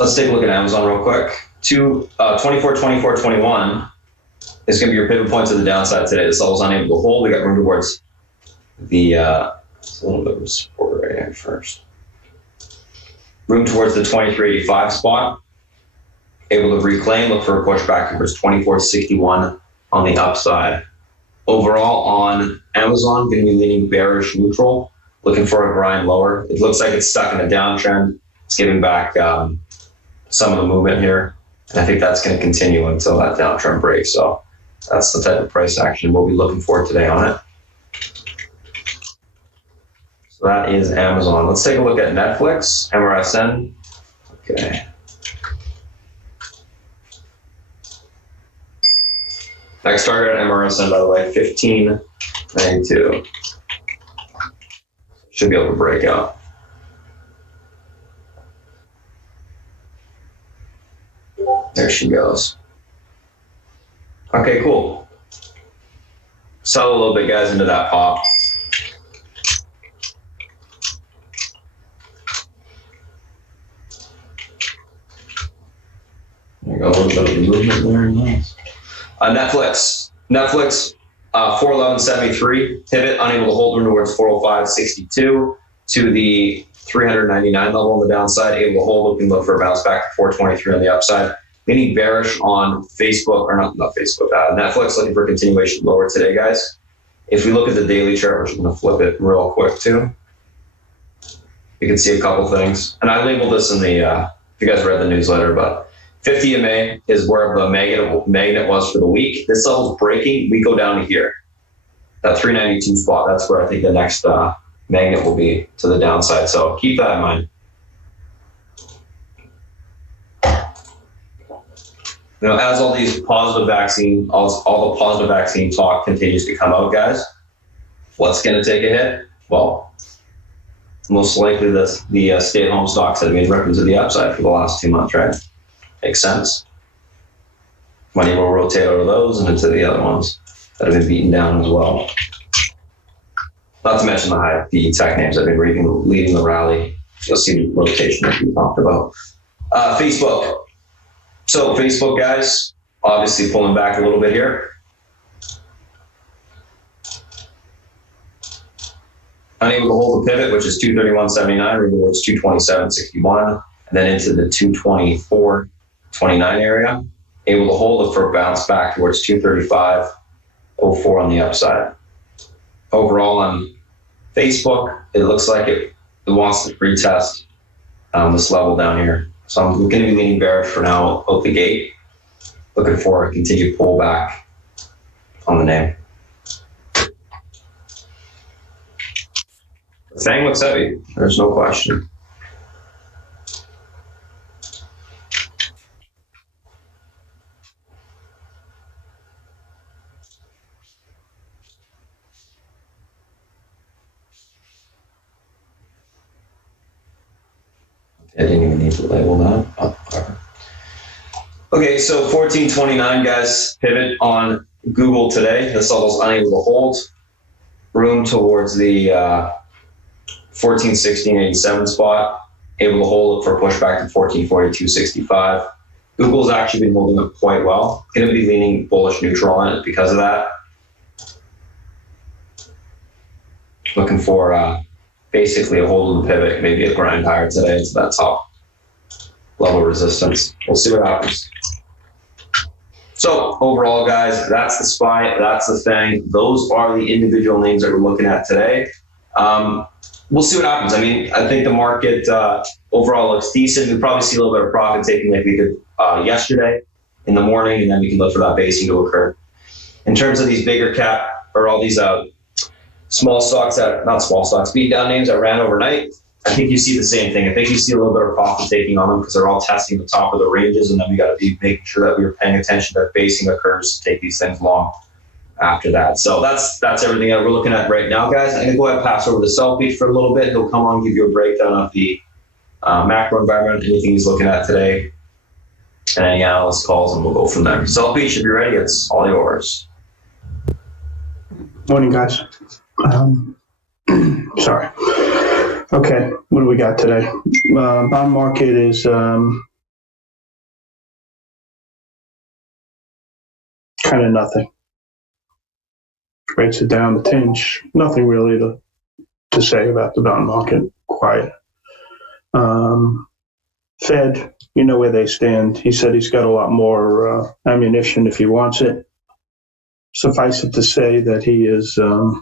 let's take a look at Amazon real quick. 24.21 is going to be your pivot point to the downside today. This level's unable to hold. We got room towards the, it's a little bit of support right here first. room towards the 2385 spot. Able to reclaim, look for a pushback towards 2461 on the upside. Overall on Amazon, going to be leaning bearish neutral, looking for a grind lower. It looks like it's stuck in a downtrend. It's giving back some of the movement here. And I think that's going to continue until that downtrend breaks. So that's the type of price action we'll be looking for today on it. So that is Amazon. Let's take a look at Netflix, MRSN. Okay. Next target on MRSN, by the way, 1592. Should be able to break out. There she goes. Okay, cool. Sell a little bit, guys, into that pop. There you go, a little bit of movement there. Nice. Netflix, 411.73, pivot, unable to hold towards 405.62 to the 399 level on the downside, able to hold, looking look for a bounce back to 423 on the upside. Leaning bearish on Facebook, or not Facebook, Netflix, looking for continuation lower today, guys. If we look at the daily chart, we're just going to flip it real quick too. You can see a couple things. And I labeled this in the, if you guys read the newsletter, but 50 EMA is where the magnet was for the week. This level's breaking, we go down to here. That 392 spot, that's where I think the next magnet will be to the downside. So keep that in mind. You know, as all these positive vaccine, all the positive vaccine talk continues to come out, guys, what's going to take a hit? Well, most likely the stay-at-home stocks that have been ripping to the upside for the last 2 months, right? Makes sense. Money will rotate out of those and into the other ones that have been beaten down as well. Not to mention the high PE tech names that have been leading the rally. You'll see the rotation that we talked about. Facebook. So Facebook, guys, obviously pulling back a little bit here. Unable to hold the pivot, which is 231.79, or towards 227.61, and then into the 224.29 area. Able to hold it for a bounce back towards 235.04 on the upside. Overall on Facebook, it looks like it wants to retest this level down here. So I'm going to be leaning bearish for now out the gate, looking for a continued pullback on the name. The thing looks heavy, there's no question. I didn't even need to label that. Oh, whatever. Okay, so 1429, guys, pivot on Google today. This level's unable to hold. Room towards the 1416.87 spot. Able to hold it for a pushback to 1442.65. Google's actually been holding up quite well. Going to be leaning bullish neutral on it because of that. Looking for basically a hold of the pivot, maybe a grind higher today to that top level resistance. We'll see what happens. So overall, guys, that's the SPY, that's the thing. Those are the individual names that we're looking at today. We'll see what happens. I mean, I think the market overall looks decent. We'll probably see a little bit of profit taking like we did yesterday in the morning, and then we can look for that basing to occur. In terms of these bigger cap, or all these small stocks beat down names that ran overnight, I think you see the same thing. I think you see a little bit of profit taking on them because they're all testing the top of the ranges, and then we got to be making sure that we're paying attention that basing occurs to take these things long after that. So that's everything that we're looking at right now, guys. I'm going to go ahead and pass over to Selfie for a little bit. He'll come on and give you a breakdown of the macro environment, anything he's looking at today, and any analyst calls, and we'll go from there. Selfie, should be ready. It's all yours. Morning, guys. Sorry. Okay, what do we got today? Bond market is kind of nothing. Rates are down a tinge. Nothing really to say about the bond market. Quiet. Fed, you know where they stand. He said he's got a lot more ammunition if he wants it. Suffice it to say that he is a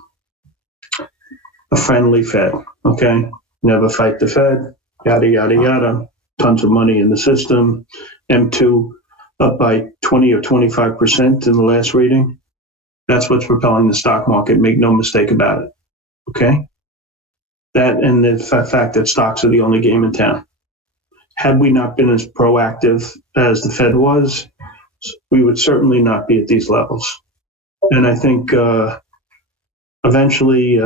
friendly Fed, okay? Never fight the Fed, yada, yada, yada. Tons of money in the system. M2 up by 20 or 25% in the last reading. That's what's propelling the stock market. Make no mistake about it, okay? That and the fact that stocks are the only game in town. Had we not been as proactive as the Fed was, we would certainly not be at these levels. And I think eventually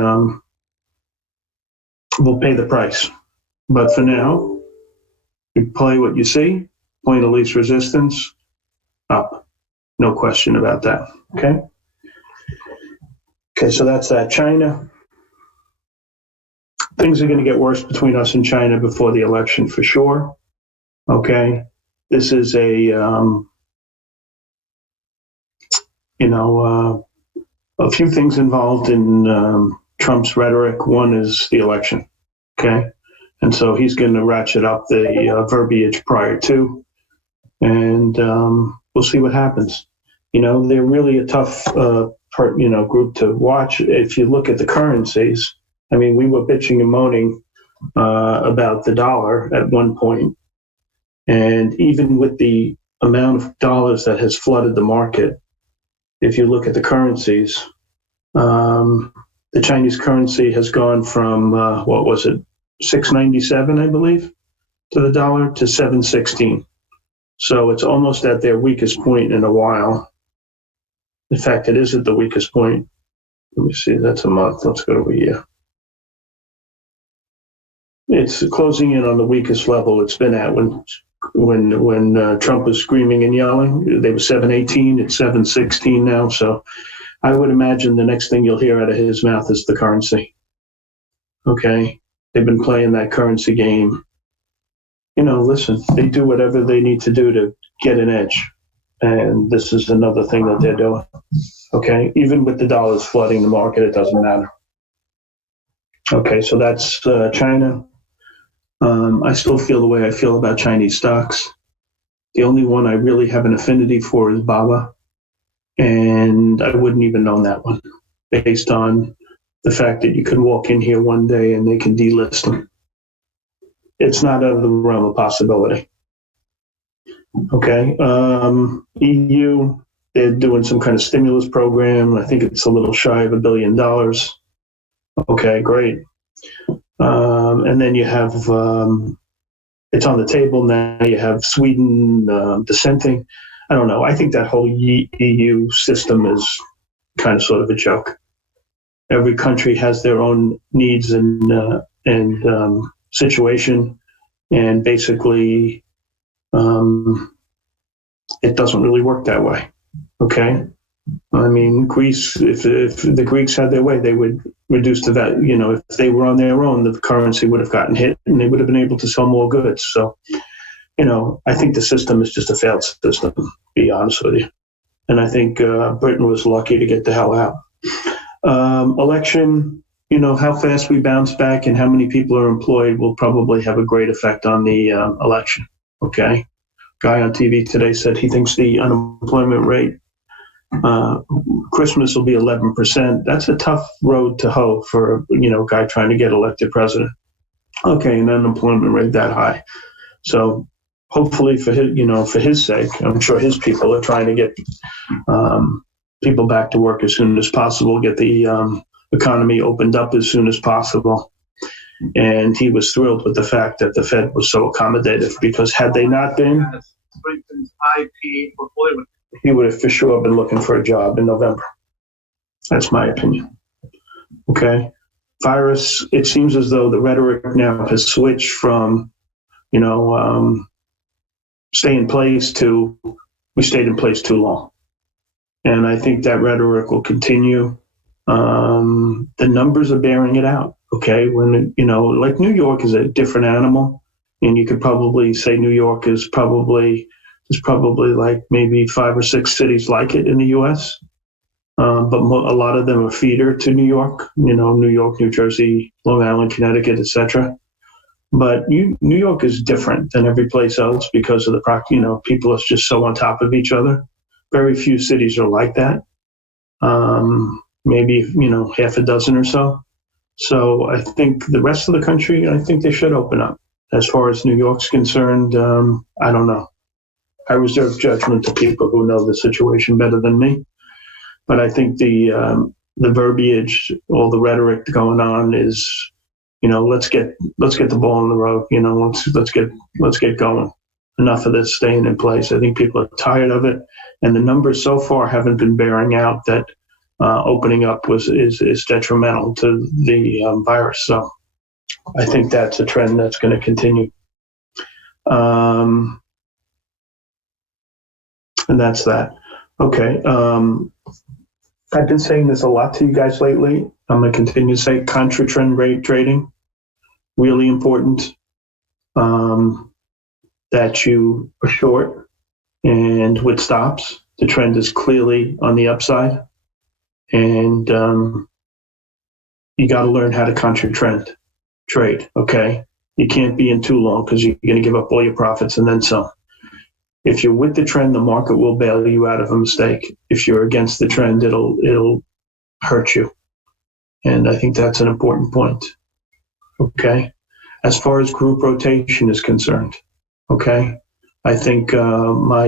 we'll pay the price. But for now, you play what you see, point of least resistance, up. No question about that, okay? Okay, so that's that. China. Things are going to get worse between us and China before the election for sure. Okay, this is a few things involved in Trump's rhetoric. One is the election. Okay, and so he's going to ratchet up the verbiage prior to, and we'll see what happens. They're really a tough group to watch. If you look at the currencies, I mean, we were bitching and moaning about the dollar at one point. And even with the amount of dollars that has flooded the market, if you look at the currencies, the Chinese currency has gone from, what was it, 697, I believe, to the dollar to 716. So it's almost at their weakest point in a while. In fact, it is at the weakest point. Let me see, that's a month. Let's go to a year. It's closing in on the weakest level it's been at when Trump was screaming and yelling. They were 718, it's 716 now. So I would imagine the next thing you'll hear out of his mouth is the currency. Okay, they've been playing that currency game. Listen, they do whatever they need to do to get an edge. And this is another thing that they're doing. Okay, even with the dollars flooding the market, it doesn't matter. Okay, so that's China. I still feel the way I feel about Chinese stocks. The only one I really have an affinity for is Baba, and I wouldn't even own that one based on the fact that you could walk in here one day and they can delist them. It's not out of the realm of possibility. Okay, EU, they're doing some kind of stimulus program. I think it's a little shy of $1 billion. Okay, great. And then you have, it's on the table now, you have Sweden dissenting. I don't know. I think that whole EU system is kind of sort of a joke. Every country has their own needs and situation, and basically it doesn't really work that way. Okay? I mean, Greece, if the Greeks had their way, they would reduce the value. If they were on their own, the currency would have gotten hit and they would have been able to sell more goods. So, I think the system is just a failed system, to be honest with you. And I think Britain was lucky to get the hell out. Election, how fast we bounce back and how many people are employed will probably have a great effect on the election. Okay? Guy on TV today said he thinks the unemployment rate Christmas will be 11%. That's a tough road to hoe for a guy trying to get elected president. Okay, an unemployment rate that high. So hopefully for his sake, I'm sure his people are trying to get people back to work as soon as possible, get the economy opened up as soon as possible. And he was thrilled with the fact that the Fed was so accommodative, because had they not been, he would have for sure been looking for a job in November. That's my opinion. Okay. Virus, it seems as though the rhetoric now has switched from, stay in place to we stayed in place too long. And I think that rhetoric will continue. The numbers are bearing it out. Okay. When, like New York is a different animal, and you could probably say New York is there's probably like maybe 5 or 6 cities like it in the U.S., but a lot of them are feeder to New York. New York, New Jersey, Long Island, Connecticut, etc. But New York is different than every place else because of the people are just so on top of each other. Very few cities are like that. Maybe half a dozen or so. So I think the rest of the country, I think they should open up. As far as New York's concerned, I don't know. I reserve judgment to people who know the situation better than me. But I think the verbiage, all the rhetoric going on is, let's get the ball in the road. Let's get going. Enough of this staying in place. I think people are tired of it, and the numbers so far haven't been bearing out that opening up is detrimental to the virus. So I think that's a trend that's going to continue. And that's that. Okay. I've been saying this a lot to you guys lately. I'm going to continue to say contra trend rate trading, really important. That you are short and with stops. The trend is clearly on the upside. And you got to learn how to contra trend trade, okay? You can't be in too long because you're going to give up all your profits and then some. If you're with the trend, the market will bail you out of a mistake. If you're against the trend, it'll hurt you. And I think that's an important point, okay? As far as group rotation is concerned, okay? I think my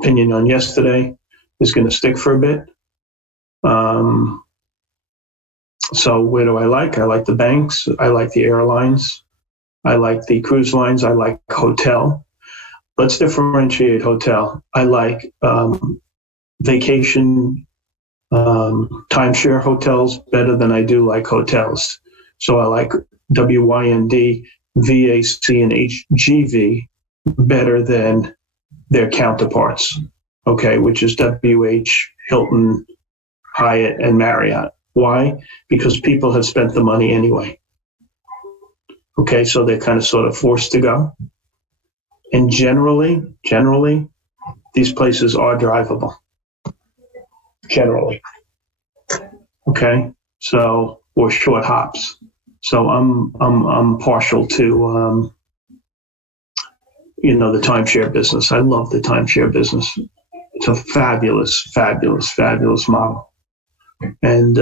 opinion on yesterday is going to stick for a bit. So where do I like? I like the banks. I like the airlines. I like the cruise lines. I like hotel. Let's differentiate hotel. I like vacation timeshare hotels better than I do like hotels. So I like WYND, VAC, and HGV better than their counterparts, okay, which is WH, Hilton, Hyatt, and Marriott. Why? Because people have spent the money anyway. Okay, so they're kind of sort of forced to go. And generally, these places are drivable. Generally. Okay, so, or short hops. So I'm partial to the timeshare business. I love the timeshare business. It's a fabulous model. And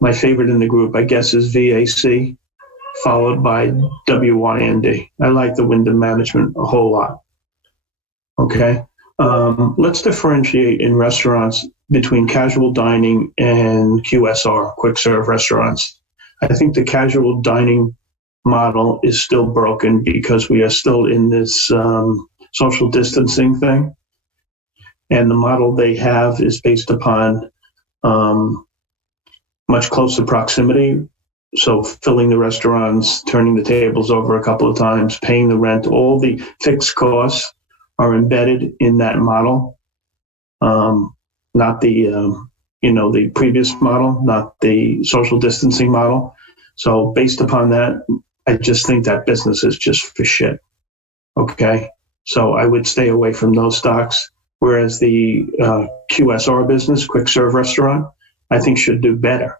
my favorite in the group, I guess, is VAC, followed by WYND. I like the Wyndham Management a whole lot. Okay. Let's differentiate in restaurants between casual dining and QSR, quick serve restaurants. I think the casual dining model is still broken because we are still in this social distancing thing. And the model they have is based upon much closer proximity. So filling the restaurants, turning the tables over a couple of times, paying the rent, all the fixed costs are embedded in that model. Not the previous model, not the social distancing model. So based upon that, I just think that business is just for shit. Okay. So I would stay away from those stocks. Whereas the QSR business, quick serve restaurant, I think should do better.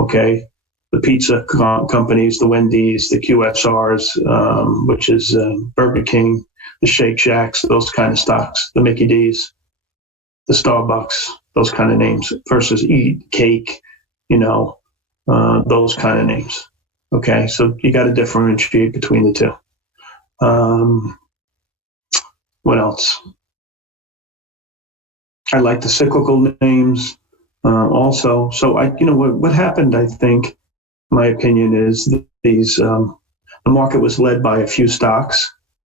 Okay. The pizza companies, the Wendy's, the QSRs, which is Burger King, the Shake Shacks, those kind of stocks, the Mickey D's, the Starbucks, those kind of names versus Eat Cake, those kind of names. Okay, so you got to differentiate between the two. What else? I like the cyclical names also. So what happened, I think, my opinion is the market was led by a few stocks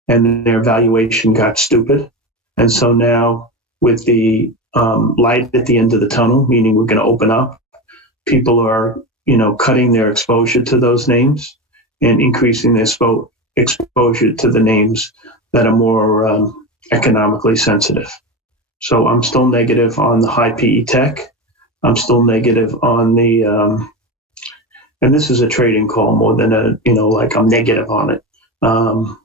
and their valuation got stupid. And so now with the light at the end of the tunnel, meaning we're going to open up, people are, cutting their exposure to those names and increasing their exposure to the names that are more economically sensitive. So I'm still negative on the high PE tech. I'm still negative on the, and this is a trading call more than I'm negative on it, on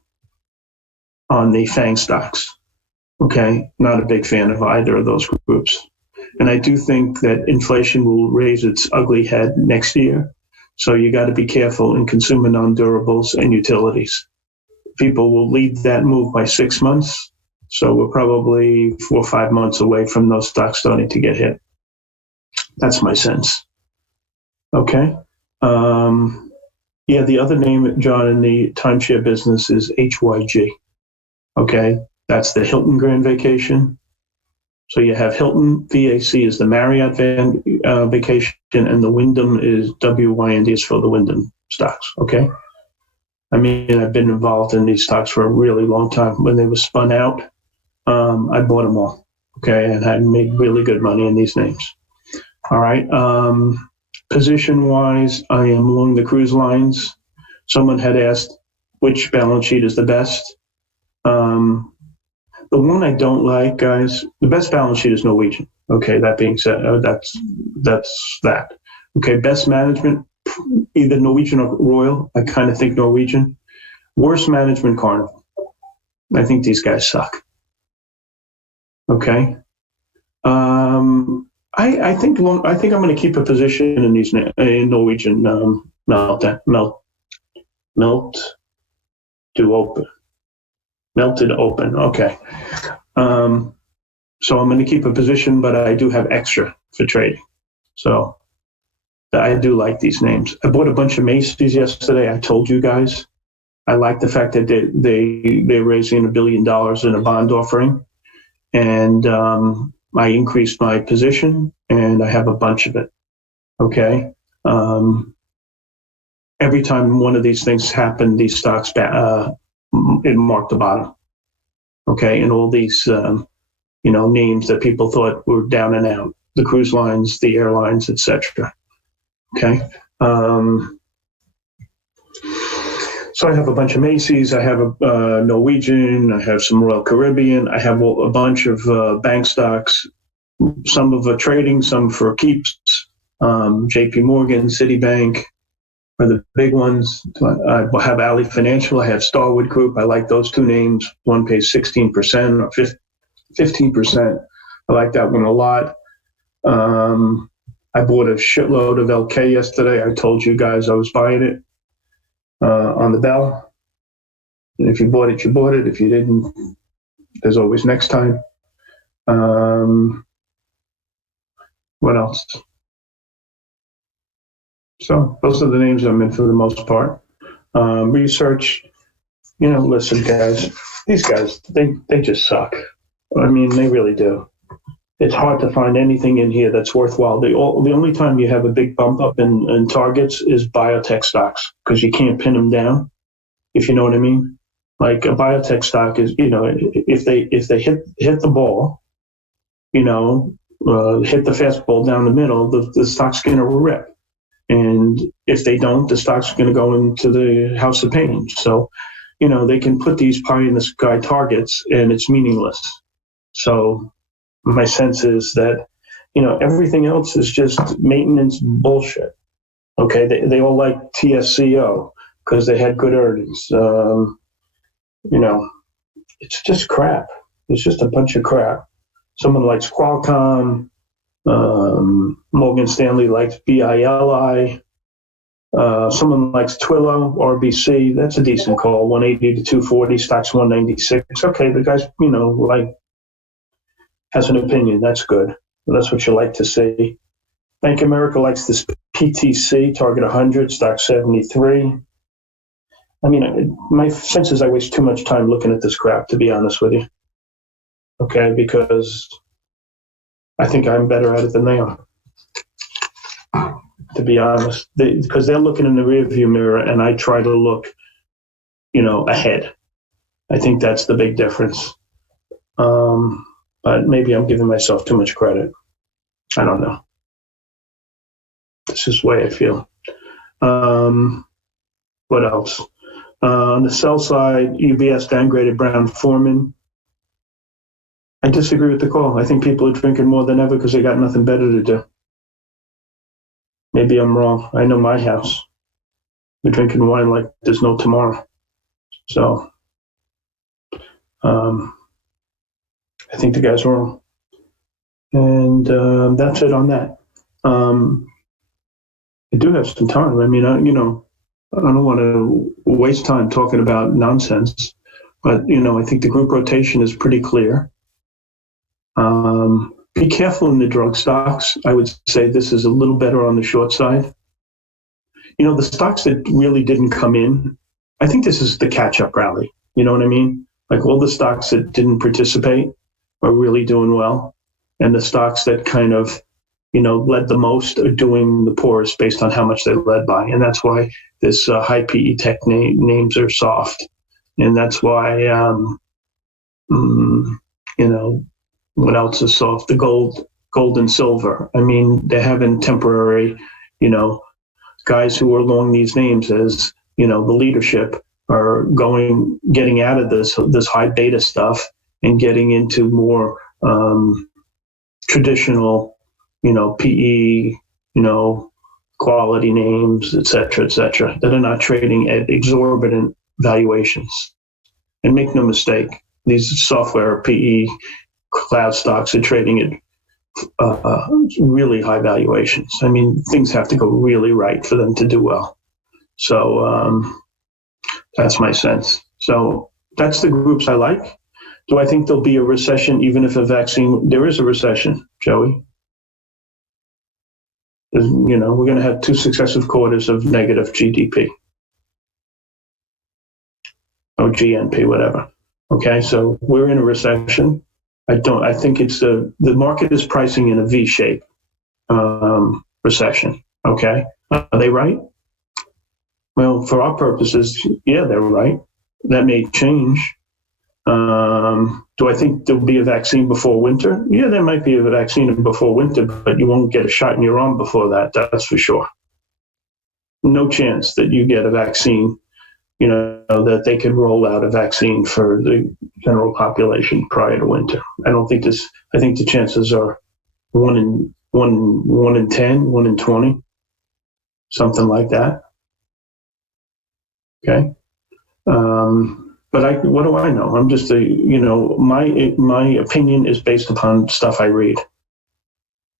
the FANG stocks. Okay, not a big fan of either of those groups. And I do think that inflation will raise its ugly head next year. So you got to be careful in consumer non-durables and utilities. People will lead that move by 6 months. So we're probably 4 or 5 months away from those stocks starting to get hit. That's my sense. Okay. The other name, John, in the timeshare business is HYG. Okay. That's the Hilton Grand Vacation. So you have Hilton, VAC is the Marriott Vacation, and the Wyndham is WYND is for the Wyndham stocks. Okay. I mean, I've been involved in these stocks for a really long time. When they were spun out, I bought them all. Okay. And I made really good money in these names. All right. Position wise, I am along the cruise lines. Someone had asked which balance sheet is the best. The one I don't like, guys, the best balance sheet is Norwegian. Okay, that being said, that's that. Okay, best management, either Norwegian or Royal. I kind of think Norwegian. Worst management, Carnival. I think these guys suck. Okay. I think I'm going to keep a position in these in Norwegian melted open. Okay. So I'm going to keep a position, but I do have extra for trading. So I do like these names. I bought a bunch of Macy's yesterday. I told you guys. I like the fact that they're raising $1 billion in a bond offering, and I increased my position, and I have a bunch of it. Okay. Every time one of these things happen, these stocks it marked the bottom. Okay, and all these names that people thought were down and out, the cruise lines, the airlines, etc. Okay. So I have a bunch of Macy's, I have a Norwegian, I have some Royal Caribbean, I have a bunch of bank stocks, some of trading, some for keeps, JP Morgan, Citibank are the big ones. I have Ali Financial, I have Starwood Group, I like those two names. One pays 16% or 15%. I like that one a lot. I bought a shitload of LK yesterday. I told you guys I was buying it on the bell. And if you bought it, you bought it. If you didn't, there's always next time. What else? So those are the names I'm in for the most part. Research, listen, guys, these guys, they just suck. I mean, they really do. It's hard to find anything in here that's worthwhile. The only time you have a big bump up in targets is biotech stocks, because you can't pin them down, if you know what I mean. Like a biotech stock is, if they hit the ball, hit the fastball down the middle, the stock's going to rip. And if they don't, the stock's going to go into the house of pain. So, they can put these pie in the sky targets and it's meaningless. So my sense is that, everything else is just maintenance bullshit. Okay. They all like Tsco because they had good earnings. It's just crap. It's just a bunch of crap. Someone likes Qualcomm. Morgan Stanley likes BILI. Someone likes Twilio, RBC. That's a decent call. 180 to 240, stocks 196. Okay, the guy's, has an opinion. That's good. That's what you like to see. Bank of America likes this PTC, target 100, stock 73. I mean, my sense is I waste too much time looking at this crap, to be honest with you. Okay, because I think I'm better at it than they are, to be honest. Because they're looking in the rearview mirror, and I try to look, ahead. I think that's the big difference. But maybe I'm giving myself too much credit. I don't know. This is the way I feel. What else? On the sell side, UBS downgraded Brown-Forman. I disagree with the call. I think people are drinking more than ever because they got nothing better to do. Maybe I'm wrong. I know my house. We're drinking wine like there's no tomorrow. So I think the guy's wrong. And that's it on that. I do have some time. I mean, I don't want to waste time talking about nonsense, but, I think the group rotation is pretty clear. Be careful in the drug stocks. I would say this is a little better on the short side. The stocks that really didn't come in, I think this is the catch-up rally. You know what I mean? Like all the stocks that didn't participate are really doing well. And the stocks that kind of, led the most are doing the poorest based on how much they led by. And that's why this high PE tech names are soft. And that's why, what else is soft? The gold and silver. I mean, they're having temporary, guys who are along these names as, the leadership are getting out of this high beta stuff and getting into more traditional, PE, quality names, et cetera, that are not trading at exorbitant valuations. And make no mistake, these software PE cloud stocks are trading at really high valuations. I mean, things have to go really right for them to do well. So that's my sense. So that's the groups I like. Do I think there'll be a recession even if a vaccine? There is a recession, Joey. We're going to have 2 successive quarters of negative GDP. Or GNP, whatever. Okay, so we're in a recession. I think it's the market is pricing in a V-shape recession. Okay, are they right? Well, for our purposes, yeah, they're right. That may change. Do I think there'll be a vaccine before winter? Yeah, there might be a vaccine before winter, but you won't get a shot in your arm before that. That's for sure. No chance that you get a vaccine, that they could roll out a vaccine for the general population prior to winter. I think the chances are 1 in 10, 1 in 20, something like that. Okay. But what do I know? I'm just my opinion is based upon stuff I read.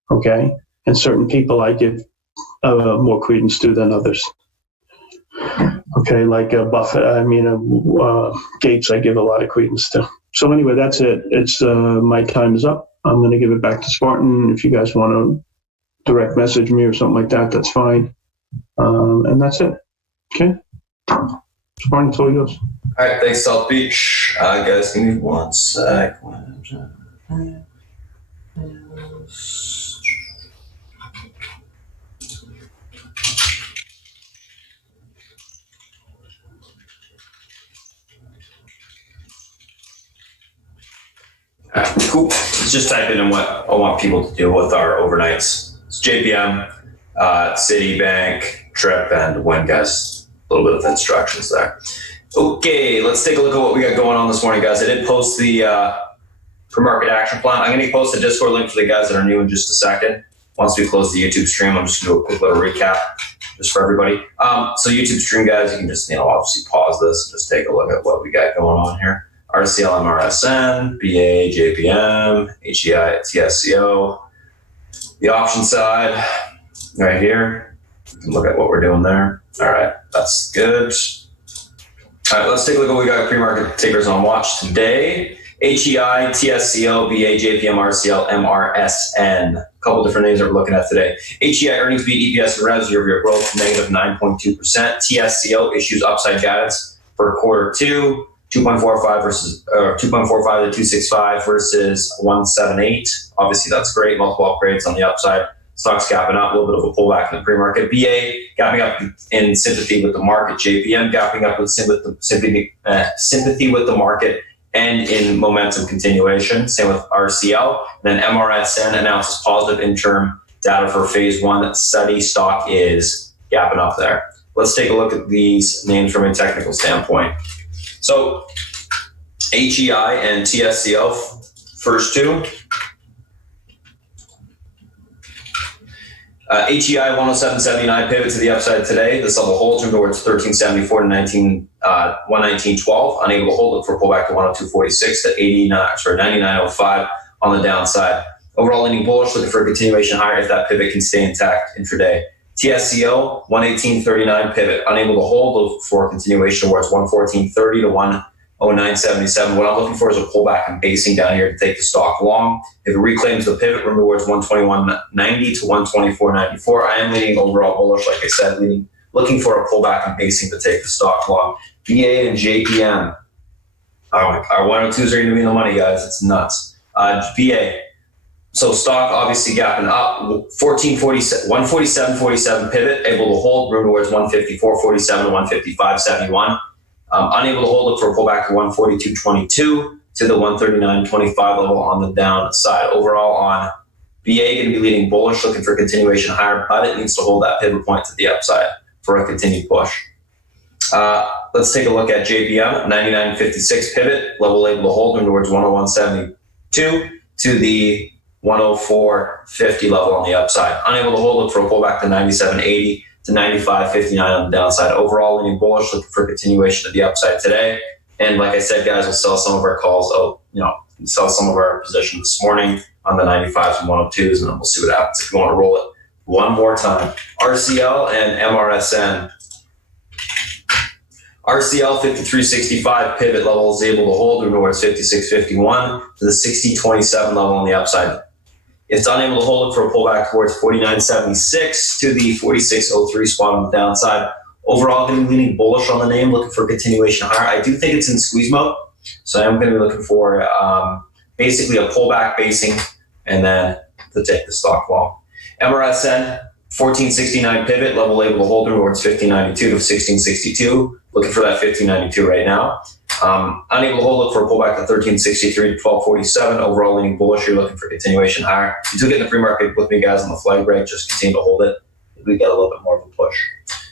Okay. And certain people I give more credence to than others. Okay, like Buffett, Gates, I give a lot of credence to. So anyway, that's it. It's my time is up. I'm going to give it back to Spartan. If you guys want to direct message me or something like that, that's fine. And that's it. Okay, Spartan, it's all yours. All right, thanks, South Beach. Guys, give me 1 sec. All right, cool. Let's just type in what I want people to do with our overnights. It's JPM, Citibank, Trip, and Win, guys. A little bit of instructions there. Okay, let's take a look at what we got going on this morning, guys. I did post the pre-market action plan. I'm going to post a Discord link for the guys that are new in just a second. Once we close the YouTube stream, I'm just going to do a quick little recap just for everybody. So YouTube stream, guys, you can just, obviously pause this and just take a look at what we got going on here. RCL, MRSN, BA, JPM, HEI, TSCO. The option side right here. You can look at what we're doing there. All right, that's good. All right, let's take a look at what we got pre-market takers on watch today. HEI, TSCO, BA, JPM, RCL, MRSN. A couple different names that we're looking at today. HEI earnings beat EPS and revs year-over-year growth negative 9.2%. TSCO issues upside guidance for quarter 2. 2.45 versus 2.45 to 265 versus 178. Obviously, that's great. Multiple upgrades on the upside. Stocks gapping up, a little bit of a pullback in the pre-market. BA gapping up in sympathy with the market. JPM gapping up with sympathy with the market and in momentum continuation. Same with RCL. And then MRSN announces positive interim data for phase 1 study. Stock is gapping up there. Let's take a look at these names from a technical standpoint. So HEI and TSCO, first two. HEI 107.79 pivot to the upside today. This level holds towards 13.74 to 119.12. Unable to hold, look for pullback to 102.46 to 99.05 on the downside. Overall leaning bullish, looking for a continuation higher if that pivot can stay intact intraday. Tsco, 118.39 pivot, unable to hold for continuation towards 114.30 to 109.77. What I'm looking for is a pullback and basing down here to take the stock long. If it reclaims the pivot, we're towards 121.90 to 124.94. I am leaning overall bullish, like I said, looking for a pullback and basing to take the stock long. BA and JPM. Our 102s are going to be in the money, guys. It's nuts. BA. So stock obviously gapping up, 147.47 pivot, able to hold, room towards 154.47 to 155.71. Unable to hold it for a pullback to 142.22 to the 139.25 level on the downside. Overall on BA, going to be leading bullish, looking for continuation higher, but it needs to hold that pivot point to the upside for a continued push. Let's take a look at JPM, 99.56 pivot, level able to hold, room towards 101.72 to the 104.50 level on the upside. Unable to hold it for a pullback to 97.80 to 95.59 on the downside. Overall, leaning bullish, looking for continuation of the upside today. And like I said, guys, we'll sell some of our calls. Sell some of our positions this morning on the 95s and 102s, and then we'll see what happens if you want to roll it one more time. RCL and MRSN. RCL 53.65 pivot level is able to hold towards 56.51 to the 60.27 level on the upside. It's unable to hold it for a pullback towards 49.76 to the 46.03 spot on the downside. Overall, going to be leaning bullish on the name, looking for continuation higher. I do think it's in squeeze mode, so I'm going to be looking for basically a pullback basing and then to take the stock long. MRSN 14.69 pivot level able to hold towards 15.92 to 16.62. Looking for that 15.92 right now. Unable to hold it for a pullback to 13.63 to 12.47. Overall leaning bullish. You're looking for continuation higher. You took it in the pre-market with me, guys, on the flag break. Just continue to hold it. We get a little bit more of a push.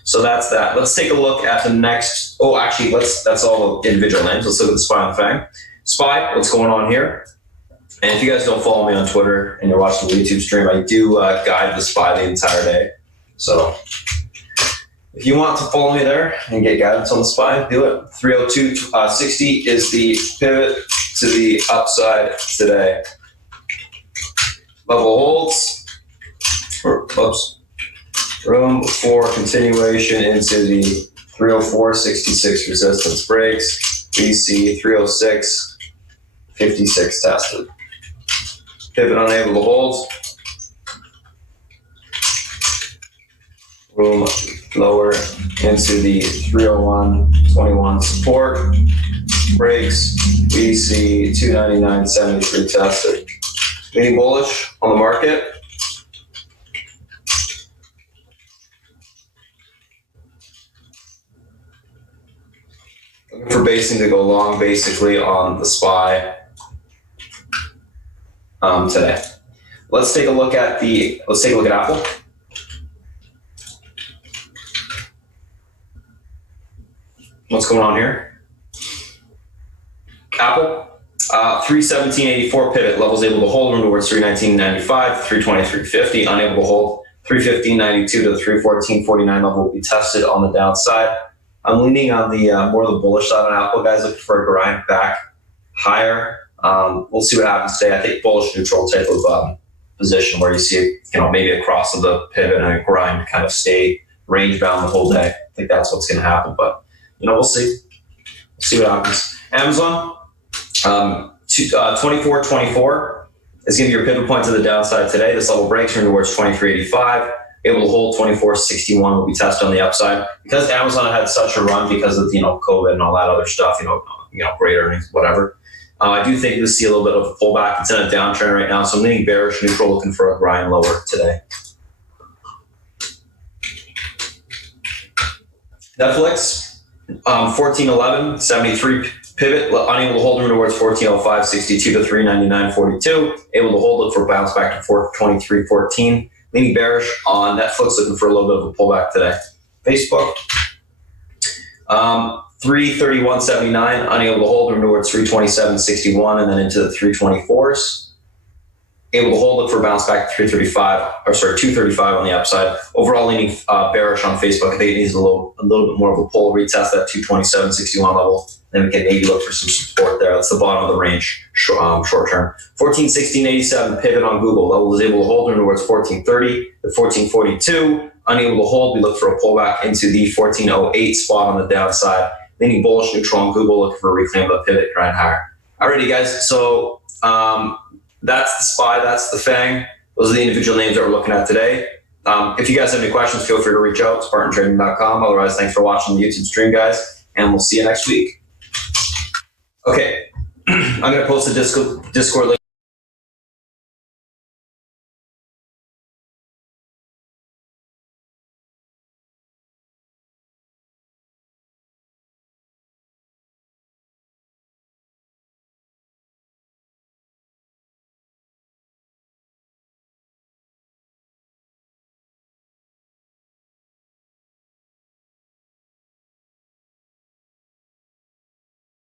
So that's that. Let's take a look at the next. Oh, actually, that's all the individual names. Let's look at the SPY and the FANG. SPY, what's going on here? And if you guys don't follow me on Twitter and you're watching the YouTube stream, I do guide the SPY the entire day. So if you want to follow me there and get guidance on the SPY, do it. 302.60 is the pivot to the upside today. Level holds. Room for continuation into the 304.66 resistance breaks. We see 306.56 tested. Pivot unable to hold. Room lower into the 301.21 support. Breaks. We see 299.73 tested. Leaning bullish on the market. Looking for basing to go long basically on the SPY today. Let's take a look at Apple. What's going on here? Apple, 317.84 pivot, levels able to hold room towards 319.95, 323.50, unable to hold 315.92 to the 314.49 level will be tested on the downside. I'm leaning on the more of the bullish side on Apple, guys, looking for a grind back higher. We'll see what happens today. I think bullish neutral type of position where you see maybe a cross of the pivot and a grind kind of stay range bound the whole day. I think that's what's going to happen, but we'll see. We'll see what happens. Amazon, 24.24 is giving your pivot point to the downside today. This level breaks towards 23.85. Able to hold 24.61 will be tested on the upside. Because Amazon had such a run because of COVID and all that other stuff, great earnings, whatever. I do think we'll see a little bit of a pullback. It's in a downtrend right now, so I'm leaning bearish neutral, looking for a grind lower today. Netflix, 14.11, 73 pivot, unable to hold room towards 14.05, 62 to 399.42. Able to hold it for bounce back to 423.14. Leaning bearish on Netflix, looking for a little bit of a pullback today. Facebook, 331.79, unable to hold room towards 327.61 and then into the 324s. Able to hold it for bounce back to 235 on the upside. Overall leaning bearish on Facebook. I think it needs a little bit more of a pull, retest that 227.61 level. Then we can maybe look for some support there. That's the bottom of the range, short term. 14.16.87 pivot on Google. Level is able to hold towards 14.30 to 14.42. unable to hold, we look for a pullback into the 1408 spot on the downside. Leaning bullish, neutral on Google, looking for a reclaim of a pivot, grind higher. Alrighty, guys. So that's the SPY, that's the FANG. Those are the individual names that we're looking at today. If you guys have any questions, feel free to reach out, spartantrading.com. Otherwise, thanks for watching the YouTube stream, guys, and we'll see you next week. Okay, I'm going to post the Discord link.